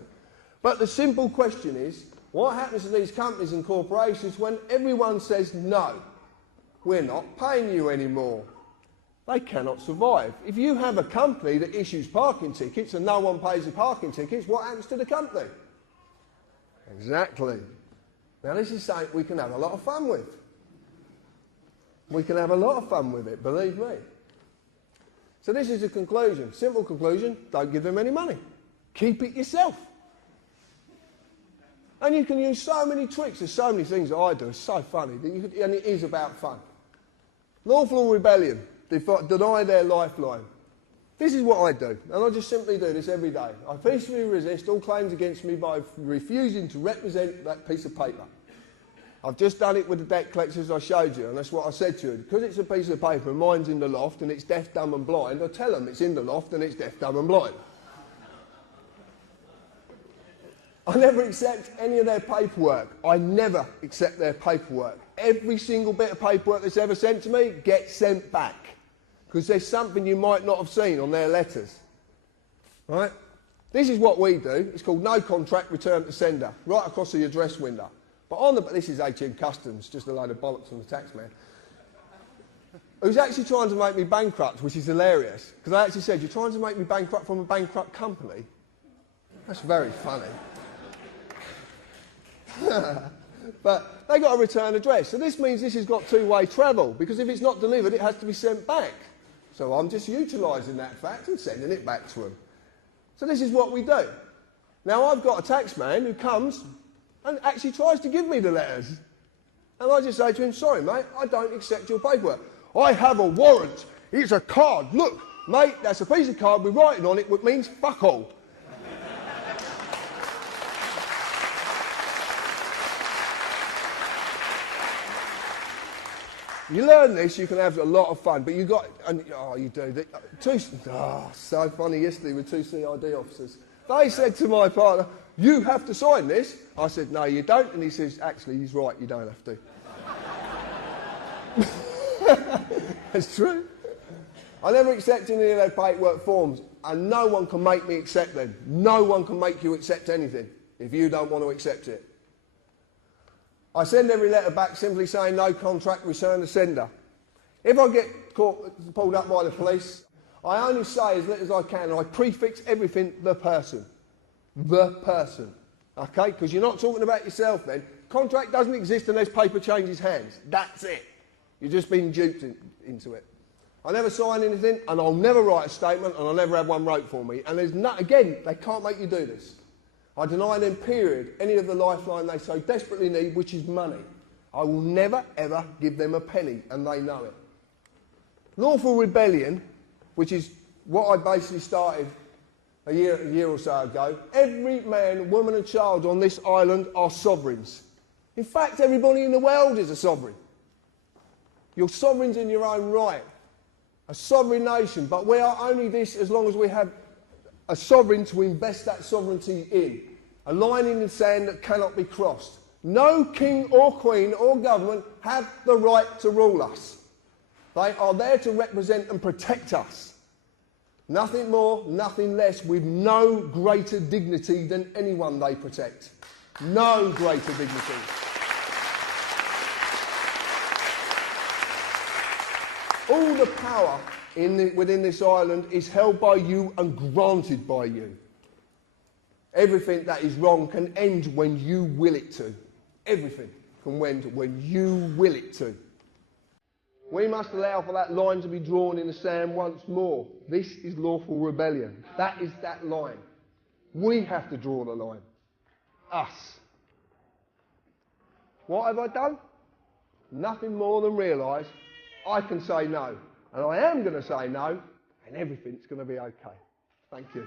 But the simple question is, what happens to these companies and corporations when everyone says no? We're not paying you anymore. They cannot survive. If you have a company that issues parking tickets and no one pays the parking tickets, what happens to the company? Exactly. Now this is something we can have a lot of fun with. We can have a lot of fun with it, believe me. So this is the conclusion. Simple conclusion, don't give them any money. Keep it yourself. And you can use so many tricks. There's so many things that I do. It's so funny. And it is about fun. Lawful rebellion. Deny their lifeline. This is what I do, and I just simply do this every day. I peacefully resist all claims against me by refusing to represent that piece of paper. I've just done it with the debt collectors I showed you, and that's what I said to you. Because it's a piece of paper and mine's in the loft and it's deaf, dumb and blind, I tell them it's in the loft and it's deaf, dumb and blind. I never accept any of their paperwork. I never accept their paperwork. Every single bit of paperwork that's ever sent to me gets sent back. Because there's something you might not have seen on their letters. Right? This is what we do. It's called no contract, return to sender, right across the address window. But this is HM Customs, just a load of bollocks from the tax man, who's actually trying to make me bankrupt, which is hilarious. Because I actually said, you're trying to make me bankrupt from a bankrupt company? That's very funny. But they got a return address. So this means this has got two-way travel, because if it's not delivered, it has to be sent back. So I'm just utilising that fact and sending it back to them. So this is what we do. Now I've got a tax man who comes and actually tries to give me the letters. And I just say to him, sorry mate, I don't accept your paperwork. I have a warrant. It's a card. Look, mate, that's a piece of card with writing on it which means fuck all. You learn this, you can have a lot of fun, but you got, and you do. So funny yesterday with two CID officers. They said to my partner, you have to sign this. I said, no, you don't. And he says, actually, he's right, you don't have to. It's true. I never accept any of their paperwork forms, and no one can make me accept them. No one can make you accept anything if you don't want to accept it. I send every letter back simply saying no contract, return to sender. If I get pulled up by the police, I only say as little as I can, and I prefix everything the person. The person. Okay? Because you're not talking about yourself then. Contract doesn't exist unless paper changes hands. That's it. You've just been duped into it. I never sign anything, and I'll never write a statement, and I'll never have one wrote for me. And there's again, they can't make you do this. I deny them, period, any of the lifeline they so desperately need, which is money. I will never, ever give them a penny, and they know it. Lawful rebellion, which is what I basically started a year or so ago. Every man, woman and child on this island are sovereigns. In fact, everybody in the world is a sovereign. You're sovereigns in your own right. A sovereign nation, but we are only this as long as we have a sovereign to invest that sovereignty in, a line in the sand that cannot be crossed. No king or queen or government have the right to rule us. They are there to represent and protect us. Nothing more, nothing less, with no greater dignity than anyone they protect. No greater dignity. All the power within this island is held by you and granted by you. Everything that is wrong can end when you will it to. Everything can end when you will it to. We must allow for that line to be drawn in the sand once more. This is lawful rebellion. That is that line. We have to draw the line. Us. What have I done? Nothing more than realise I can say no. And I am going to say no, and everything's going to be okay. Thank you.